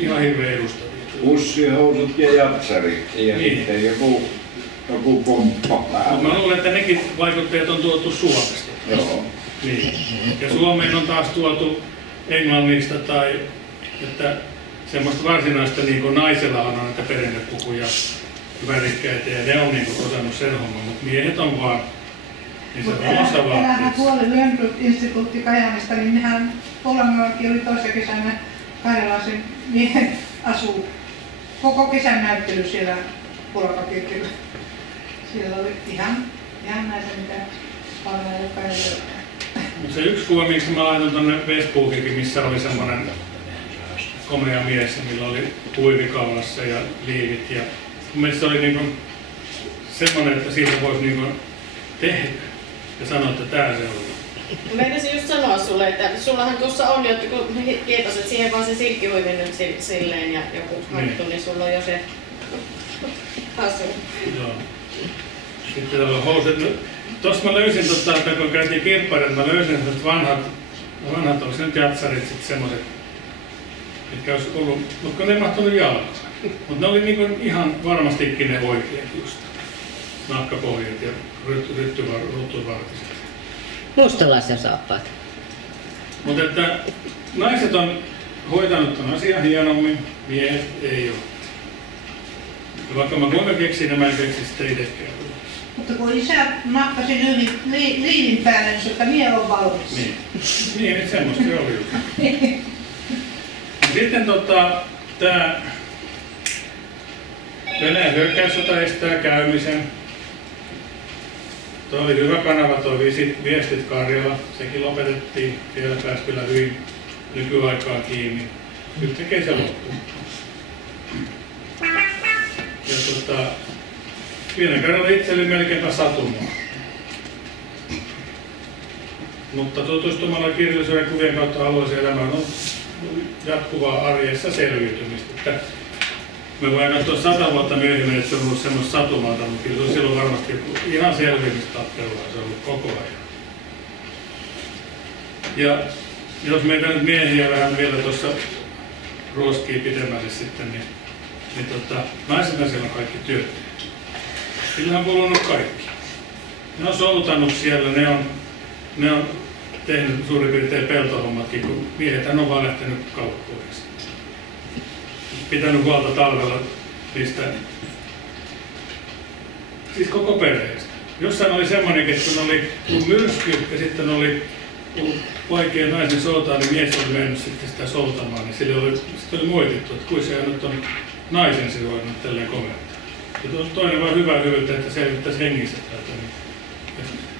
ihan hirveän edustavia. Pussihousut ja jatsarit ja niin. Sitten joku pomppa päällä. Mä luulen, että nekin vaikutteet on tuotu Suomesta. Joo. Niin. Ja Suomeen on taas tuotu Englannista tai että semmoista varsinaista niin kuin naisella on näitä perinnepukuja värikkäitä ja ne on niin kuin osannut sen homman, mutta miehet on vaan niissä omassa vaatteissa. Täällähän puoli Lönnrot-instituutti Kajaanista, niin nehän Puolangollakin oli toissa kesänä karjalaisen miehen asuu. Koko kesän näyttely siellä Puolangokirkillä. Siellä oli ihan näitä mitä paljon jotka ei löytää. Se yksi kuva, miksi mä laitan tuonne Facebookikin, missä oli semmoinen komea mies, millä oli huivi kaulassa ja liivit. Ja mielestäni se oli niinku semmoinen, että siitä voisi niinku tehdä ja sanoa, että tää se on. Meinasin just sanoa sulle, että sullahan tuossa on jo, kun kietoset siihen vaan se silkkihuivi nyt silleen ja joku hattu, niin sulla on jo se asu. Joo. Sitten täällä on housut. Tuossa mä löysin, että kun käytiin kirppaiden, mä löysin sellaiset vanhat olisi nyt jatsarit sitten semmoiset, mitkä olisi ollut, mutta kun ne ei mahtunut jalkaan. Mutta ne oli niinku ihan varmastikin ne oikeat just. Nahkapohjat ja ruttuvartiset. Mustalaisen saappaat. Mutta että naiset on hoitanut ton asian hienommin, miehet ei ole. Ja vaikka mä kuinka keksin, niin mä en keksi sitä itsekään. Mutta kun isä nappasi liivin päälle, niin että mie on valmis. Niin semmoista se oli just. Sitten tää Venäjän hyökkäyssota estää käymisen. Tuo oli hyvä kanava, tuo Viestit Karjala. Sekin lopetettiin. Siellä pääsi kyllä hyvin nykyaikaa kiinni. Yhtäkkiä se loppui. Ja Viinankara itse oli melkeinpä satumaa. Mutta tutustumalla kirjallisuuden kuvien kautta alueeseen elämään on jatkuvaa arjessa selviytymistä. Me voidaan katsoa 100 vuotta myöhemmin, että se on ollut semmoista satumaata, mutta kyllä se on silloin varmasti ihan selviytymistappelua, se on ollut koko ajan. Ja jos meitä nyt miehiä vähän vielä tuossa ruoskii pidemmälle sitten, niin naisena siellä on kaikki työt. Sillä on kulunut kaikki. Ne on soutannut siellä, ne on tehnyt suurin piirtein peltohommatkin, kun miehethän on vaan lähtenyt kauppoiksi. Pitänyt huolta talvella niistä, siis koko perheestä. Jossain oli semmoinen, että kun oli myrsky ja sitten oli vaikea naisen soutaa, niin mies oli mennyt sitten sitä soutamaan, niin sille oli moitittu, että kuinka se nyt on naisen se voinut tälleen komentaa. Ja toinen vaan hyvä hyvältä, että selvittäisi hengissä täältä.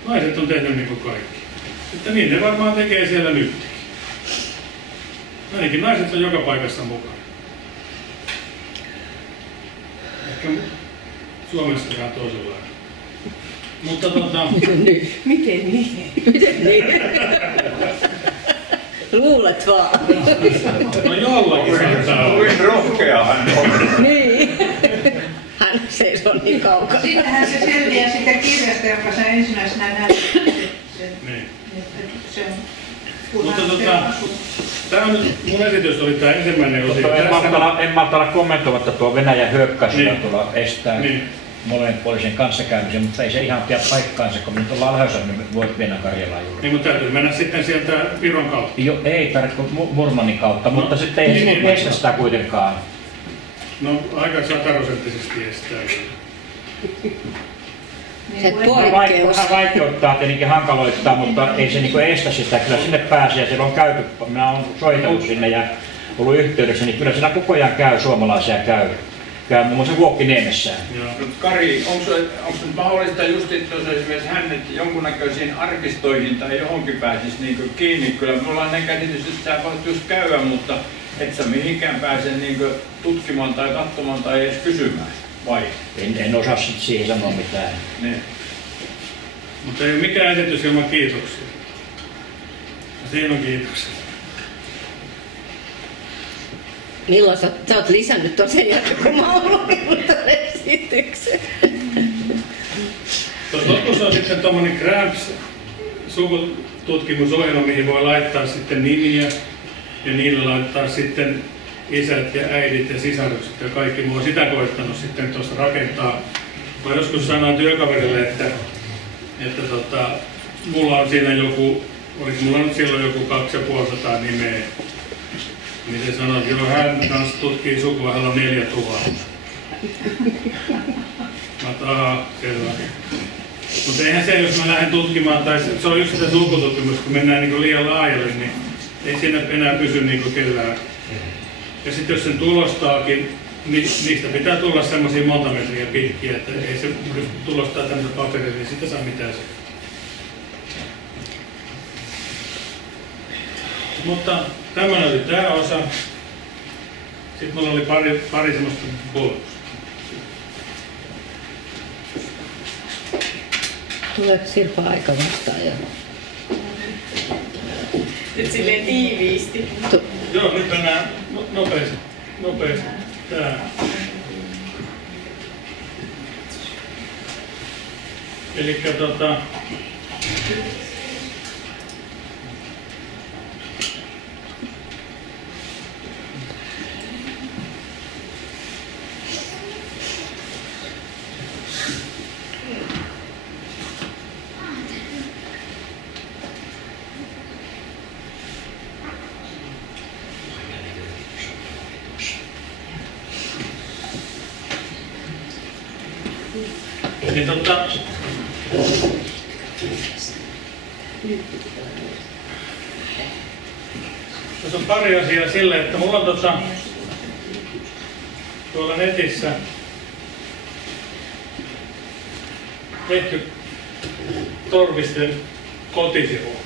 Naiset on tehnyt niin kuin kaikki. Että niin ne varmaan tekee siellä nytkin. Ainakin naiset on joka paikassa mukana. Ehkä Suomessa ihan toisenlainen. Mutta Miten niin? Miten niin? Luulet vaan. No jollakin saattaa olla. Kuin rohkea hän on. Niin. Hän seisoo niin kaukana. Sittenhän se selviää sitä kirjasta, jonka sä ensimmäisenä näytit. Niin. Se on Mutta tämä on nyt, mun esitys oli tämä ensimmäinen osio. En malta olla kommentoimatta tuo Venäjän hyökkäyksellä Niin. tuolla estää molemminpuolisen kanssakäymisen, mutta ei se ihan pidä paikkaansa, kun me nyt ollaan lähdössä, niin voit mennä Karjalaan juuri. Niin, mutta täytyy mennä sitten sieltä Viron kautta. Jo, ei tarvitse Murmanin kautta, mutta sitten ei niin, estä sitä kuitenkaan. No aika 100% estää. Se kuin poikkeus. Vähän vaikeuttaa, tietenkin hankaloittaa, mutta ei se niin estä sitä. Kyllä sinne pääsee, siellä on käyty, minä olen soitellut sinne ja ollut yhteydessä, niin kyllä siinä koko ajan käy, suomalaisia käy muun muassa Vuokkiniemessä. Kari, onko nyt mahdollista just, että jos esimerkiksi hänet jonkunnäköisiin arkistoihin tai johonkin pääsisi niin kiinni? Kyllä minulla on ne käsitys, että sä voit just käydä, mutta et sä mihinkään pääse niin tutkimaan tai katsomaan tai edes kysymään, vai? En osaa siihen sanoa mitään. Niin. Mutta ei ole mikään esitys ilman kiitoksia. Ja siinä on kiitoksia. Milloin sä oot lisännyt tosiaan jälkeen, kun mä oon lukenut tämän esityksen? Tuossa on sitten tuommoinen Gramps-sukututkimusohjelma, mihin voi laittaa sitten nimiä ja niillä laittaa sitten isät ja äidit ja sisarukset ja kaikki. Mä oon sitä koittanut sitten tuosta rakentaa. Mä joskus sanoin työkaverille, että mulla on siinä joku, oliko mulla nyt silloin joku 250 nimeä. Niin se sanoi, että joo, hän kanssa tutkii sukua, hän on 4000. Mä oon, selvä. Mutta eihän se, jos mä lähden tutkimaan, tai se on just sitä sukututkimusta, kun mennään niin liian laajalle, niin ei siinä enää pysy niin kellään. Ja sitten jos sen tulostaakin, niin niistä pitää tulla semmoisia monta metriä pitkiä, että ei se, jos tulostaa tämmöisen paperin, niin sitä saa mitään se. Mutta tämmöinen oli tämä osa. Sitten mulla oli pari semmoista bonusta. Tuleeko Sirpa aika vastaan jo? Nyt silleen tiiviisti. Joo, nyt mennään nopeasti. Tää. Elikkä niin tässä on pari asiaa sille, että mulla on tuolla netissä tehty Torvisten kotisivu.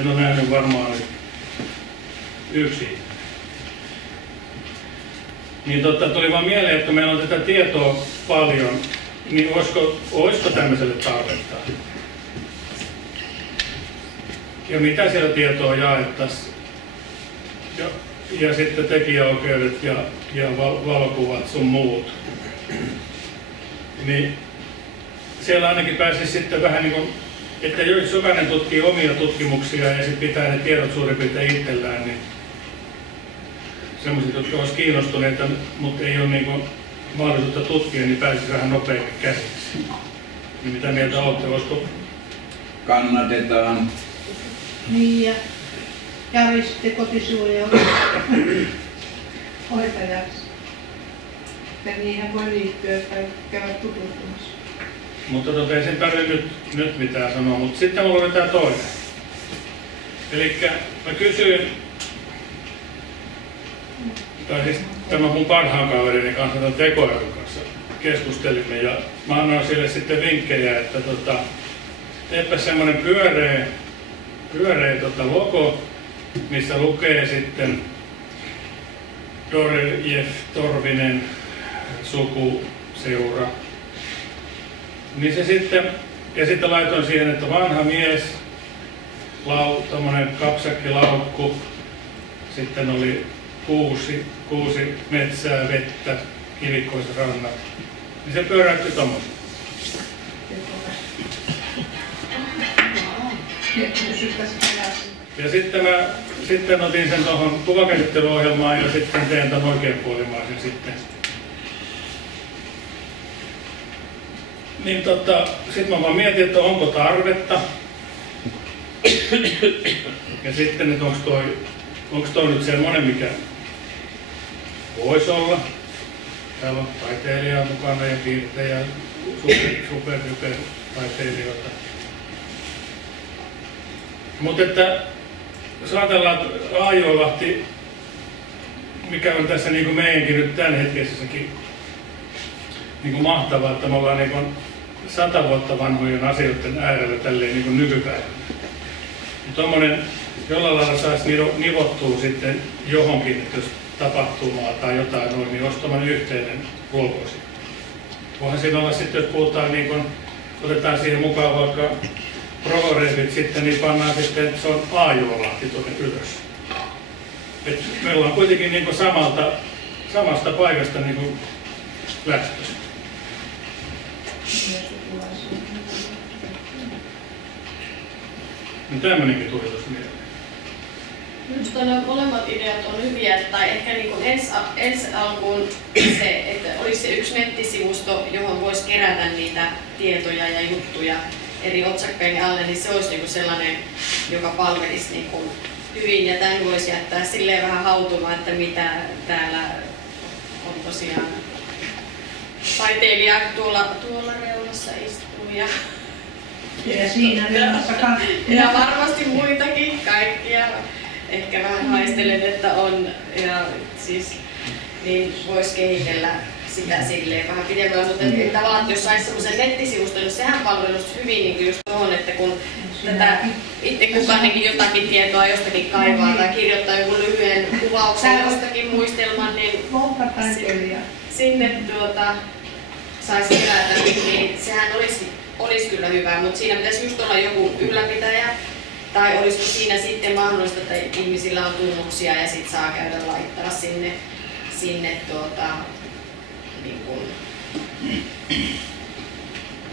En ole nähnyt varmaan yksi. Niin tuli vaan mieleen, että meillä on tätä tietoa paljon, niin olisiko tämmöiselle tarvetta? Ja mitä siellä tietoa jaettaisiin? Ja sitten tekijäoikeudet ja valokuvat sun muut. Niin siellä ainakin pääsisi sitten vähän niin kuin, että jos jokainen tutkii omia tutkimuksia ja sitten pitää ne tiedot suurin piirtein itsellään, niin sellaiset, jotka olisivat kiinnostuneita, mutta ei ole niin mahdollisuutta tutkia, niin pääsisi vähän nopeammin käsiksi. Niin mitä mieltä olette? Voisiko? Kannatetaan. Niin, ja Jari sitten kotisivuja hoitajaksi. Ja niihin voi liittyä tai käydä tutustumassa. Mutta ei sen tarvitse nyt mitään sanoa, mutta sitten mulla oli tämä toinen. Elikkä mä kysyin, tai siis tämän mun parhaan kaverini kanssa, tämän tekoälyn kanssa keskustelimme ja mä annoin sille sitten vinkkejä, että teepä semmonen pyöreä logo, missä lukee sitten Dorjev Torvinen sukuseura. Niin se sitten, ja sitten laitoin siihen, että vanha mies, tommonen kapsakkilaukku, sitten oli kuusi metsää, vettä, kivikkoiset rannat. Niin se pyöräytti tommosen. Ja sitten otin sen tuohon kuvakäsittelyohjelmaan ja sitten teen tämän oikeanpuolimaisen sitten. Niin sitten mä vaan mietin, että onko tarvetta. Ja sitten, että onko toi nyt semmoinen, mikä voisi olla. Täällä on taiteilija mukana ja piirtejä, superhypertaiteilijoita. Mutta että jos ajatellaan, että Aajolahti, mikä on tässä niin kuin meidänkin nyt tämänhetkisessäkin niin mahtavaa, että me ollaan niin 100 vuotta vanhojen asioiden äärellä tälleen niin nykypäivänä. Tuommoinen jollain lailla saisi nivottua sitten johonkin, että jos tapahtumaa tai jotain noin, niin olisi tuommoinen yhteinen huoltoisi. Voihan siinä olla sitten, jos puhutaan niin kun, otetaan siihen mukaan vaikka provorefit sitten, niin pannaan sitten, että se on Aajolahti tuonne ylös. Et me ollaan kuitenkin niin kuin samasta paikasta niin kuin lähtöisin. No tämmöinenkin tuli tuossa mieleen. Minusta nämä molemmat ideat on hyviä, tai ehkä niin kuin ensi alkuun se, että olisi se yksi nettisivusto, johon voisi kerätä niitä tietoja ja juttuja eri otsakkeiden alle, niin se olisi niin kuin sellainen, joka palvelisi niin kuin hyvin, ja tämän voisi jättää silleen vähän hautumaan, että mitä täällä on tosiaan taiteilija tuolla reunassa istuu ja siinä reunassa ja varmasti muitakin kaikkia. Ehkä vähän haistelen, että on, ja siis niin voisi kehitellä sitä silleen vähän pidemmällä, mutta tavallaan jos saisi semmoisen nettisivuston, niin sehän palveluisi hyvin niin just tuohon, että kun tätä itse kukaankin jotakin tietoa jostakin kaivaa tai kirjoittaa joku lyhyen kuvauksen jostakin muistelman, niin sinne saisi kerätä, niin sehän olisi kyllä hyvä, mutta siinä pitäisi just olla joku ylläpitäjä. Tai olisiko siinä sitten mahdollista, että ihmisillä on tunnuksia ja sit saa käydä laittaa sinne niin kuin,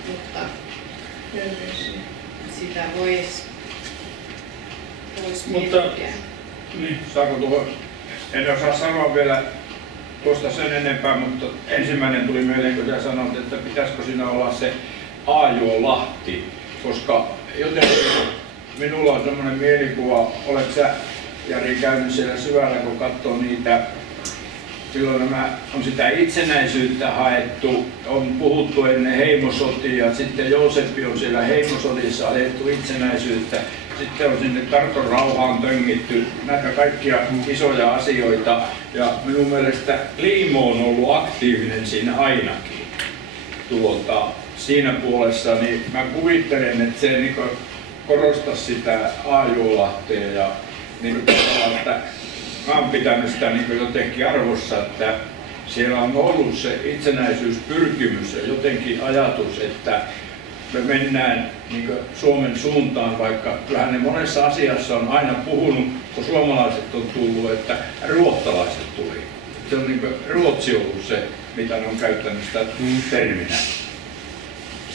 mutta sitä vois miettiä. Niin. Saako tuohon, en osaa sanoa vielä tuosta sen enempää, mutta ensimmäinen tuli mieleen, kun sä sanoit, että pitäisikö siinä olla se Aajolahti, koska jotenkin minulla on semmoinen mielikuva, olet sä Jari käynyt siellä syvällä, kun katsoo niitä, silloin on sitä itsenäisyyttä haettu, on puhuttu ennen heimosotia, sitten Jooseppi on siellä heimosodissa ajettu itsenäisyyttä, sitten on sinne Tarton rauhaan töngitty näitä kaikkia isoja asioita, ja minun mielestä Liimo on ollut aktiivinen siinä ainakin. Siinä puolessa, niin mä kuvittelen, että se niin korostaa sitä Aajolahtea ja niin että mä oon pitänyt sitä niin jotenkin arvossa, että siellä on ollut se itsenäisyyspyrkimys ja jotenkin ajatus, että me mennään niin Suomen suuntaan, vaikka kyllähän ne monessa asiassa on aina puhunut, kun suomalaiset on tullut, että ruottalaiset tuli. Se on niin Ruotsi ollut se, mitä ne on käyttänyt sitä terminä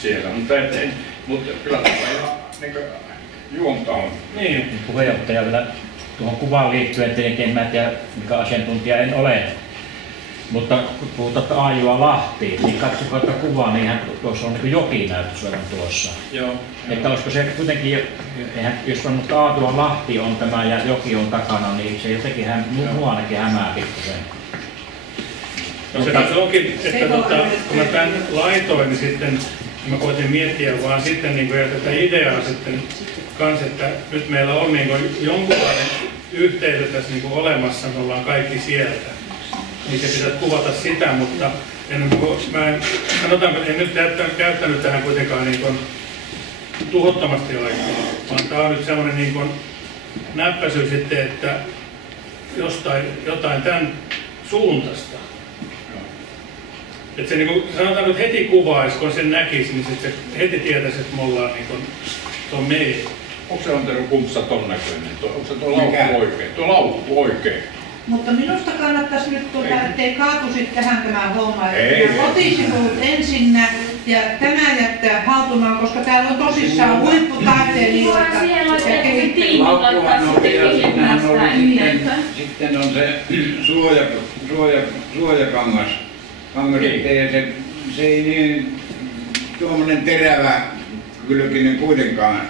siellä, mutta kyllä niin juonta on. Niin. Puheenjohtaja vielä tuohon kuvaan liittyen, tietenkin en mä tiedä mikä asiantuntija en ole. Mutta kun puhutaan Aajolahti, niin katsokaa tätä kuvaa, niin tuossa on niin joki näytössä tuossa. Joo. Että olisiko se kuitenkin, jos on nyt Aajolahti on tämä ja joki on takana, niin se jotenkin mua ainakin hämää pikkusen. No se onkin, että kun mä tämän laitoin, niin sitten mä koitin miettiä vaan sitten niin kuin, tätä ideaa sitten kans, että nyt meillä on niin kuin jonkunlainen yhteisö tässä niin kuin olemassa, me ollaan kaikki sieltä. Niin se pitäisi kuvata sitä, mutta en nyt käyttänyt tähän kuitenkaan niin kuin tuhottomasti aikaa, vaan tämä on nyt semmoinen niin kuin näppäisy sitten, että jotain tämän suuntaista. Että se niin kuin, sanotaan, että heti kuvaisi, kun sen näkisi, niin se heti tietäisi, että me ollaan niin kuin, se on meidän. Onko se Antero Kumpsa ton näköinen? Onko se tuo laukku oikein? Tuo laukku oikein. Mutta minusta kannattaisi nyt ettei kaatuisi tähän tämä homma. Kotisivut ensinnä ja tämä jättää hautumaan, koska täällä on tosissaan huipputaiteilijoita ja kehittelyä. Laukkuhan on vielä, siinähän oli sitten on se suojakangas. Se ei niin tuommoinen terävä kylkinen kuitenkaan.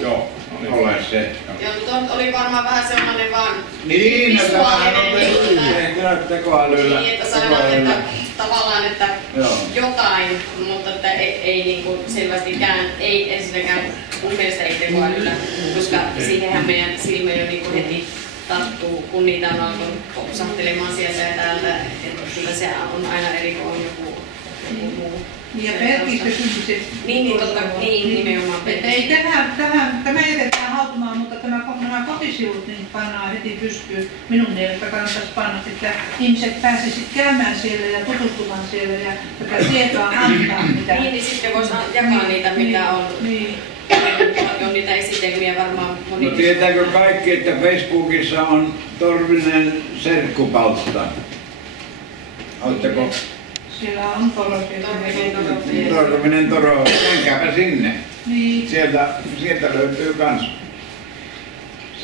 Joo. ole se. Joo, mutta oli varmaan vähän sellainen vaan Niin, visuaalinen, tekoälyllä. niin, että sanotaan, että tavallaan, että Joo. jotain, mutta että ei niin kuin selvästikään, ei ensinnäkään mun mielestä ei tekoälyllä, koska siihenhän meidän silmä jo niin kuin heti tarttuu, kun niitä on alkanut popsahtelemaan sieltä ja täältä, että kyllä se on aina eri kuin on joku muu. Ja pelkistä kysyisit. Niin, totta, niin nimenomaan Että ei tämä jätetään hautumaan, mutta nämä kotisivut niin pannaan heti pystyyn. Minun mielestä kannattaisi panna, että ihmiset pääsisivät käymään siellä ja tutustumaan siellä ja tätä tietoa antaa. Mitä... Niin sitten voisi jakaa niitä, mitä on. Niin. On niitä esitelmiä varmaan moni. No tietääkö kaikki, että Facebookissa on Torvinen serkkupalsta? Oletteko? Siellä on Torvinen Toro, menkääpä sinne. Niin. Sieltä löytyy kans.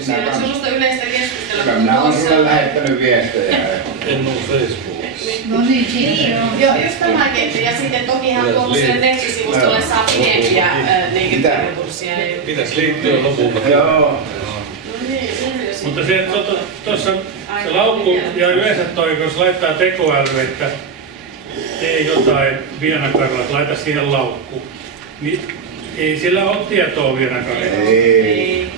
Siellä on sellaista yleistä keskustelua. Kyllä minä olen sulle lähettänyt viestejä. En ole Facebookissa. No niin, siinä se on. Joo, just tämäkin. Ja sitten tokihan tuollaiselle nettisivustolle saa pidempiä liikekurssia. Pitäisi liittyä lopulta. Joo. Mutta tuossa se laukku ja yleensä toi, jos laittaa tekoäly, että tee jotain Vienakarilla, että laita siihen laukku, niin ei sillä ole tietoa Vienakarilla. Ei.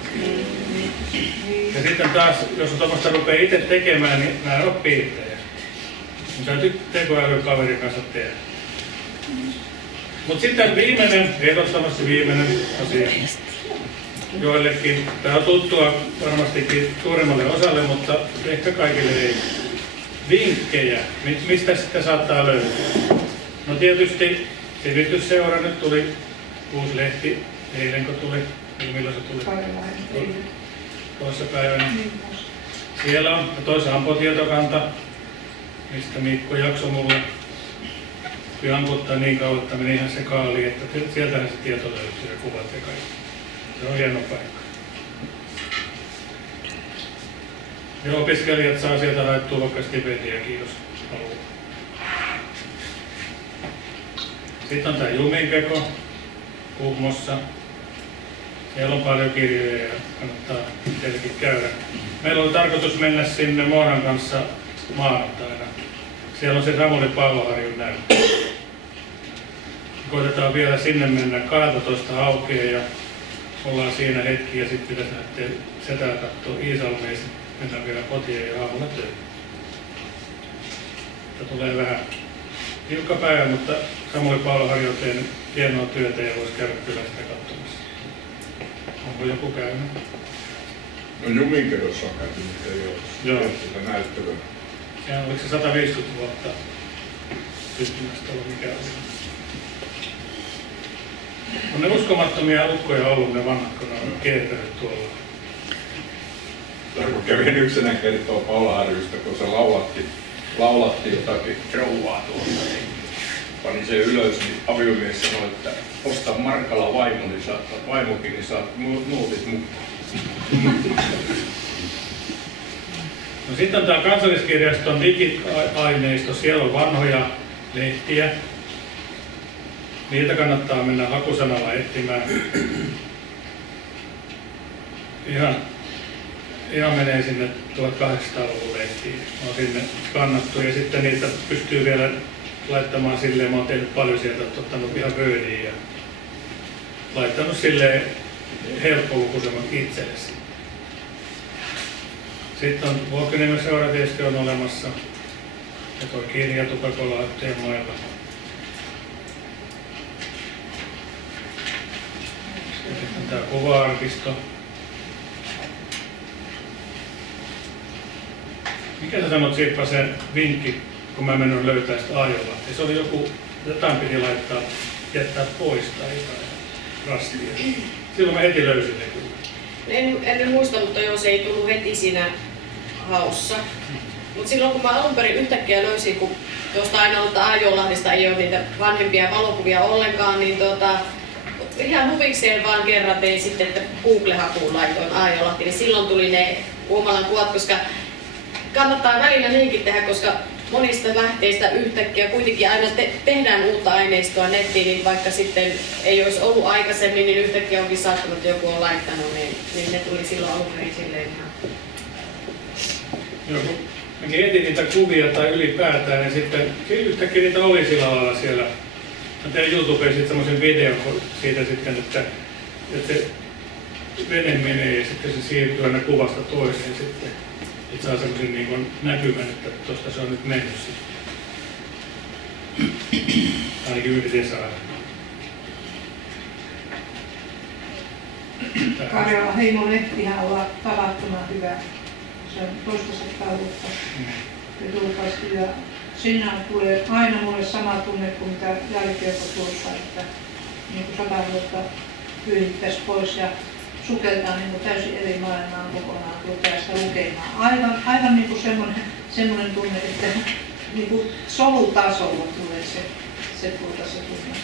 Ja sitten taas, jos tuommoista rupeaa itse tekemään, niin mä en ole piirtejä. Mun täytyy tekoälykaverin kanssa tehdä. Mutta sitten viimeinen, ehdottomasti viimeinen asia. Joillekin, tämä on tuttua varmastikin suuremmalle osalle, mutta ehkä kaikille ei. Vinkkejä, mistä sitä saattaa löytyä? No tietysti Sivistysseura nyt tuli uusi lehti, eilenko tuli, milloin se tuli? Toissa päivänä. Siellä on toisa ampotietokanta, mistä Mikko jaksoi mulle amputtaa niin kauan, että meni ihan se kaali, että sieltähän se tieto löytyy ja kuvat ja kaikki. Se on hieno paikka. Ja opiskelijat saa sieltä haettua vaikka stipendiakin, jos haluaa. Sitten on tämä Juminkeko Kuhmossa. Siellä on paljon kirjoja ja kannattaa sielläkin käydä. Meillä oli tarkoitus mennä sinne Moonan kanssa maanantaina. Siellä on se Samuli Paavoharjun näyttö. Koitetaan vielä sinne mennä 12 aukeaa ja ollaan siinä hetki ja sitten pitäisi lähteä setää katsoa Iisalmeen ja mennään vielä kotiin ja aamulla töihin. Tulee vähän tiukka päivä, mutta Samuli Paavoharju on tehnyt hienoa työtä ja voisi käydä kyllä sitä katsomassa. Onko joku käynyt? No Juminkedossa on käyty, mutta ei ole sitä näyttävää. Ja oliko se 150 vuotta syntymästä ollut mikä oli? On ne uskomattomia ukkoja ollut ne vanhat, kun ne on kiertänyt tuolla. Kun kävin yksinä kertoo Paula-Harjusta, kun se laulatti jotakin rouvaa tuossa, niin panin sen ylös, niin aviomies sanoi, että osta Markkala vaimokin, niin saat nuutit mukaan. No sitten on tämä Kansalliskirjaston digiaineisto, siellä on vanhoja lehtiä. Niitä kannattaa mennä hakusanalla etsimään. Ihan menee sinne 1800-luvun lehtiin. On sinne kannattu ja sitten niitä pystyy vielä laittamaan silleen, mä oon tehnyt paljon sieltä, ottanut ihan Wordiin ja laittanut silleen helppolukuisemman itsellesi. Sitten on Vuokkiniemen seura tietysti on olemassa ja tuo kirja Tupakola-Aatteen mailla. Sitten tämä kuva-arkisto. Mikä sä sanot Sirpa sen vinkki, kun mä menen löytää sitä Aajolahtia? Se oli jotain piti laittaa, jättää pois tai jotain rastia. Silloin mä heti löysin ne kyllä. En muista, mutta joo, se ei tullut heti siinä haussa. Mutta silloin kun mä alun perin yhtäkkiä löysin, kun tuosta ainoalta Aajolahdesta ei ole niitä vanhempia valokuvia ollenkaan, niin ihan huvikseen vaan kerran tein sitten, että Google-hakuun laitoin Aajolahti, niin silloin tuli ne Uumalan kuvat, koska kannattaa välillä niinkin tehdä, koska monista lähteistä yhtäkkiä kuitenkin aina tehdään uutta aineistoa nettiin, niin vaikka sitten ei olisi ollut aikaisemmin, niin yhtäkkiä onkin saattanut joku on laittanut, niin ne tuli silloin alun perin silleen ihan. Joo, mäkin etin niitä kuvia tai ylipäätään, ja sitten yhtäkkiä niitä oli sillä lailla siellä. Mä tein YouTubeen sitten semmoisen videon siitä sitten, että se vene menee ja sitten se siirtyy aina kuvasta toiseen sitten. Että saa semmoisen niin kuin näkymän, että tuosta se on nyt mennyt sitten. Ainakin yritin saada. Karjala Heimo-lehtihän on tavattoman hyvä. Se on toistasataa vuotta julkaistu ja sinne tulee aina mulle sama tunne kuin mitä jälkikerto tuossa, että niin kuin 100 vuotta pyyhittäisi pois ja sukeltaa niin kuin täysin eri maailmaan kokonaan, rupeaa sitä lukemaan. Aivan niin kuin semmoinen tunne, että niin kuin solutasolla tulee se tunne.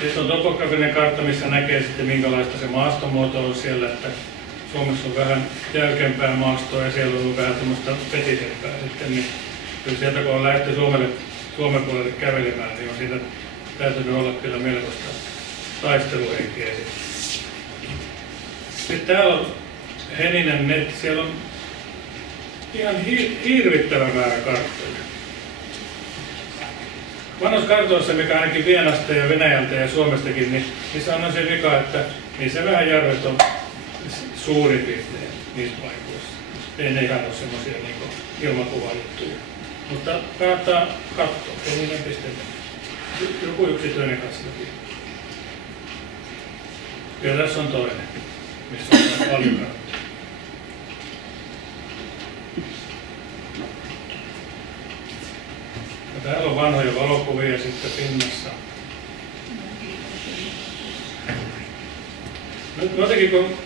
Sitten on topografinen kartta, missä näkee sitten minkälaista se maastomuoto on siellä, että Suomessa on vähän jäykempää maastoa ja siellä on vähän semmoista vetisempää sitten, niin kyllä sieltä kun on lähdetty Suomen puolelle kävelemään, niin on siinä täytynyt olla kyllä melkoista taisteluhenkeä sitten. Sitten täällä on Heninen netti, siellä on ihan hirvittävä määrä karttoja. Vanhoissa kartoissa, mikä ainakin Vienasta ja Venäjältä ja Suomestakin, niin niissä on se vika, että niissä vähän järvet on suurin piirtein niissä paikoissa. Ei ne ihan ole semmoisia niin ilmakuvajuttuja. Mutta kannattaa katsoa, ei niiden pisteitä. Joku yksityinen kasvakin. Ja tässä on toinen, missä on paljon karttoja. Täällä on vanhoja valokuvia sitten pinnassa. Nyt jotenkin kun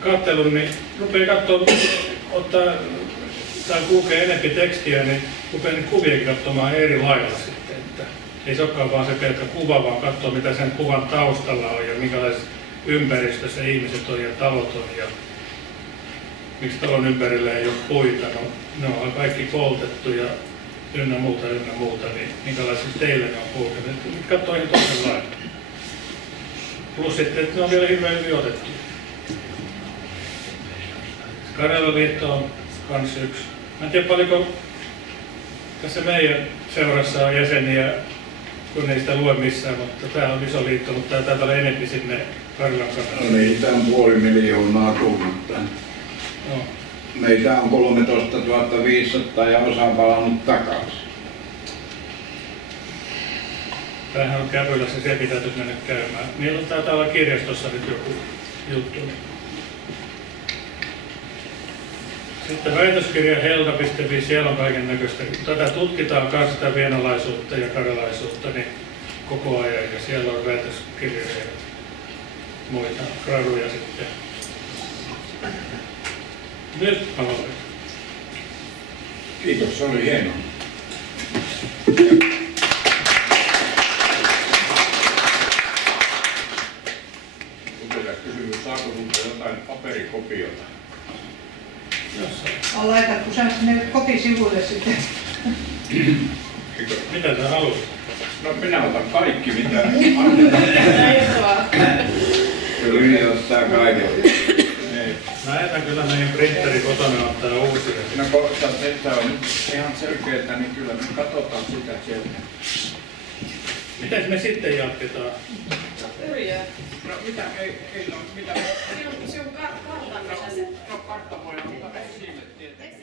katselun, niin rupeaa katsoa, tai kulkee enempi tekstiä, niin rupeaa niin kuviakin katsomaan eri lailla sitten. Että ei se olekaan vaan se pelkkä kuva, vaan katsoo mitä sen kuvan taustalla on ja minkälaisessa ympäristössä ihmiset on ja talot on. Ja miksi talon ympärillä ei ole puita, no, ne on kaikki poltettu ja ynnä muuta, niin minkälaisissa teillä ne on kulkeneet. Nyt katsoo ihan toisenlainen. Plus sitten, että ne on vielä hirveän hyvin otettu. Karjalaliitto on kans yksi. Mä en tiedä paljonko tässä meidän seurassa on jäseniä, kun ei sitä lue missään, mutta tää on iso liitto, mutta tää taitaa olla enempi sinne Karjalan kanssa. No niitä on 500 000 tullut tänne. No. Meitä on 13 500 ja osa on palannut takaisin. Tämähän on Käpylässä, se pitäisi mennä käymään. Niillä on taitaa olla kirjastossa nyt joku juttu. Sitten väitöskirja helta.fi, siellä on kaiken näköistä. Tätä tutkitaan myös sitä vienalaisuutta ja karjalaisuutta niin koko ajan ja siellä on väitöskirjoja ja muita graduja sitten. Nyt aloitan. Kiitos, se oli hienoa. Kysymys, saako sinulta jotain paperikopiota? On laitettu sen sinne kotisivuille sitten. Mitä sä haluat? No minä otan kaikki mitä Kyllä ottaa kaiken. Mä jätän kyllä meidän printeri kotona ottaa uusia. No kohta, että on nyt ihan selkeää, niin kyllä me katsotaan sitä sieltä. Mitäs me sitten jatketaan? Yrjö. No mitä, ei ole mitä. Sinun kartan. No kartta voi ottaa esiin, tietenkin.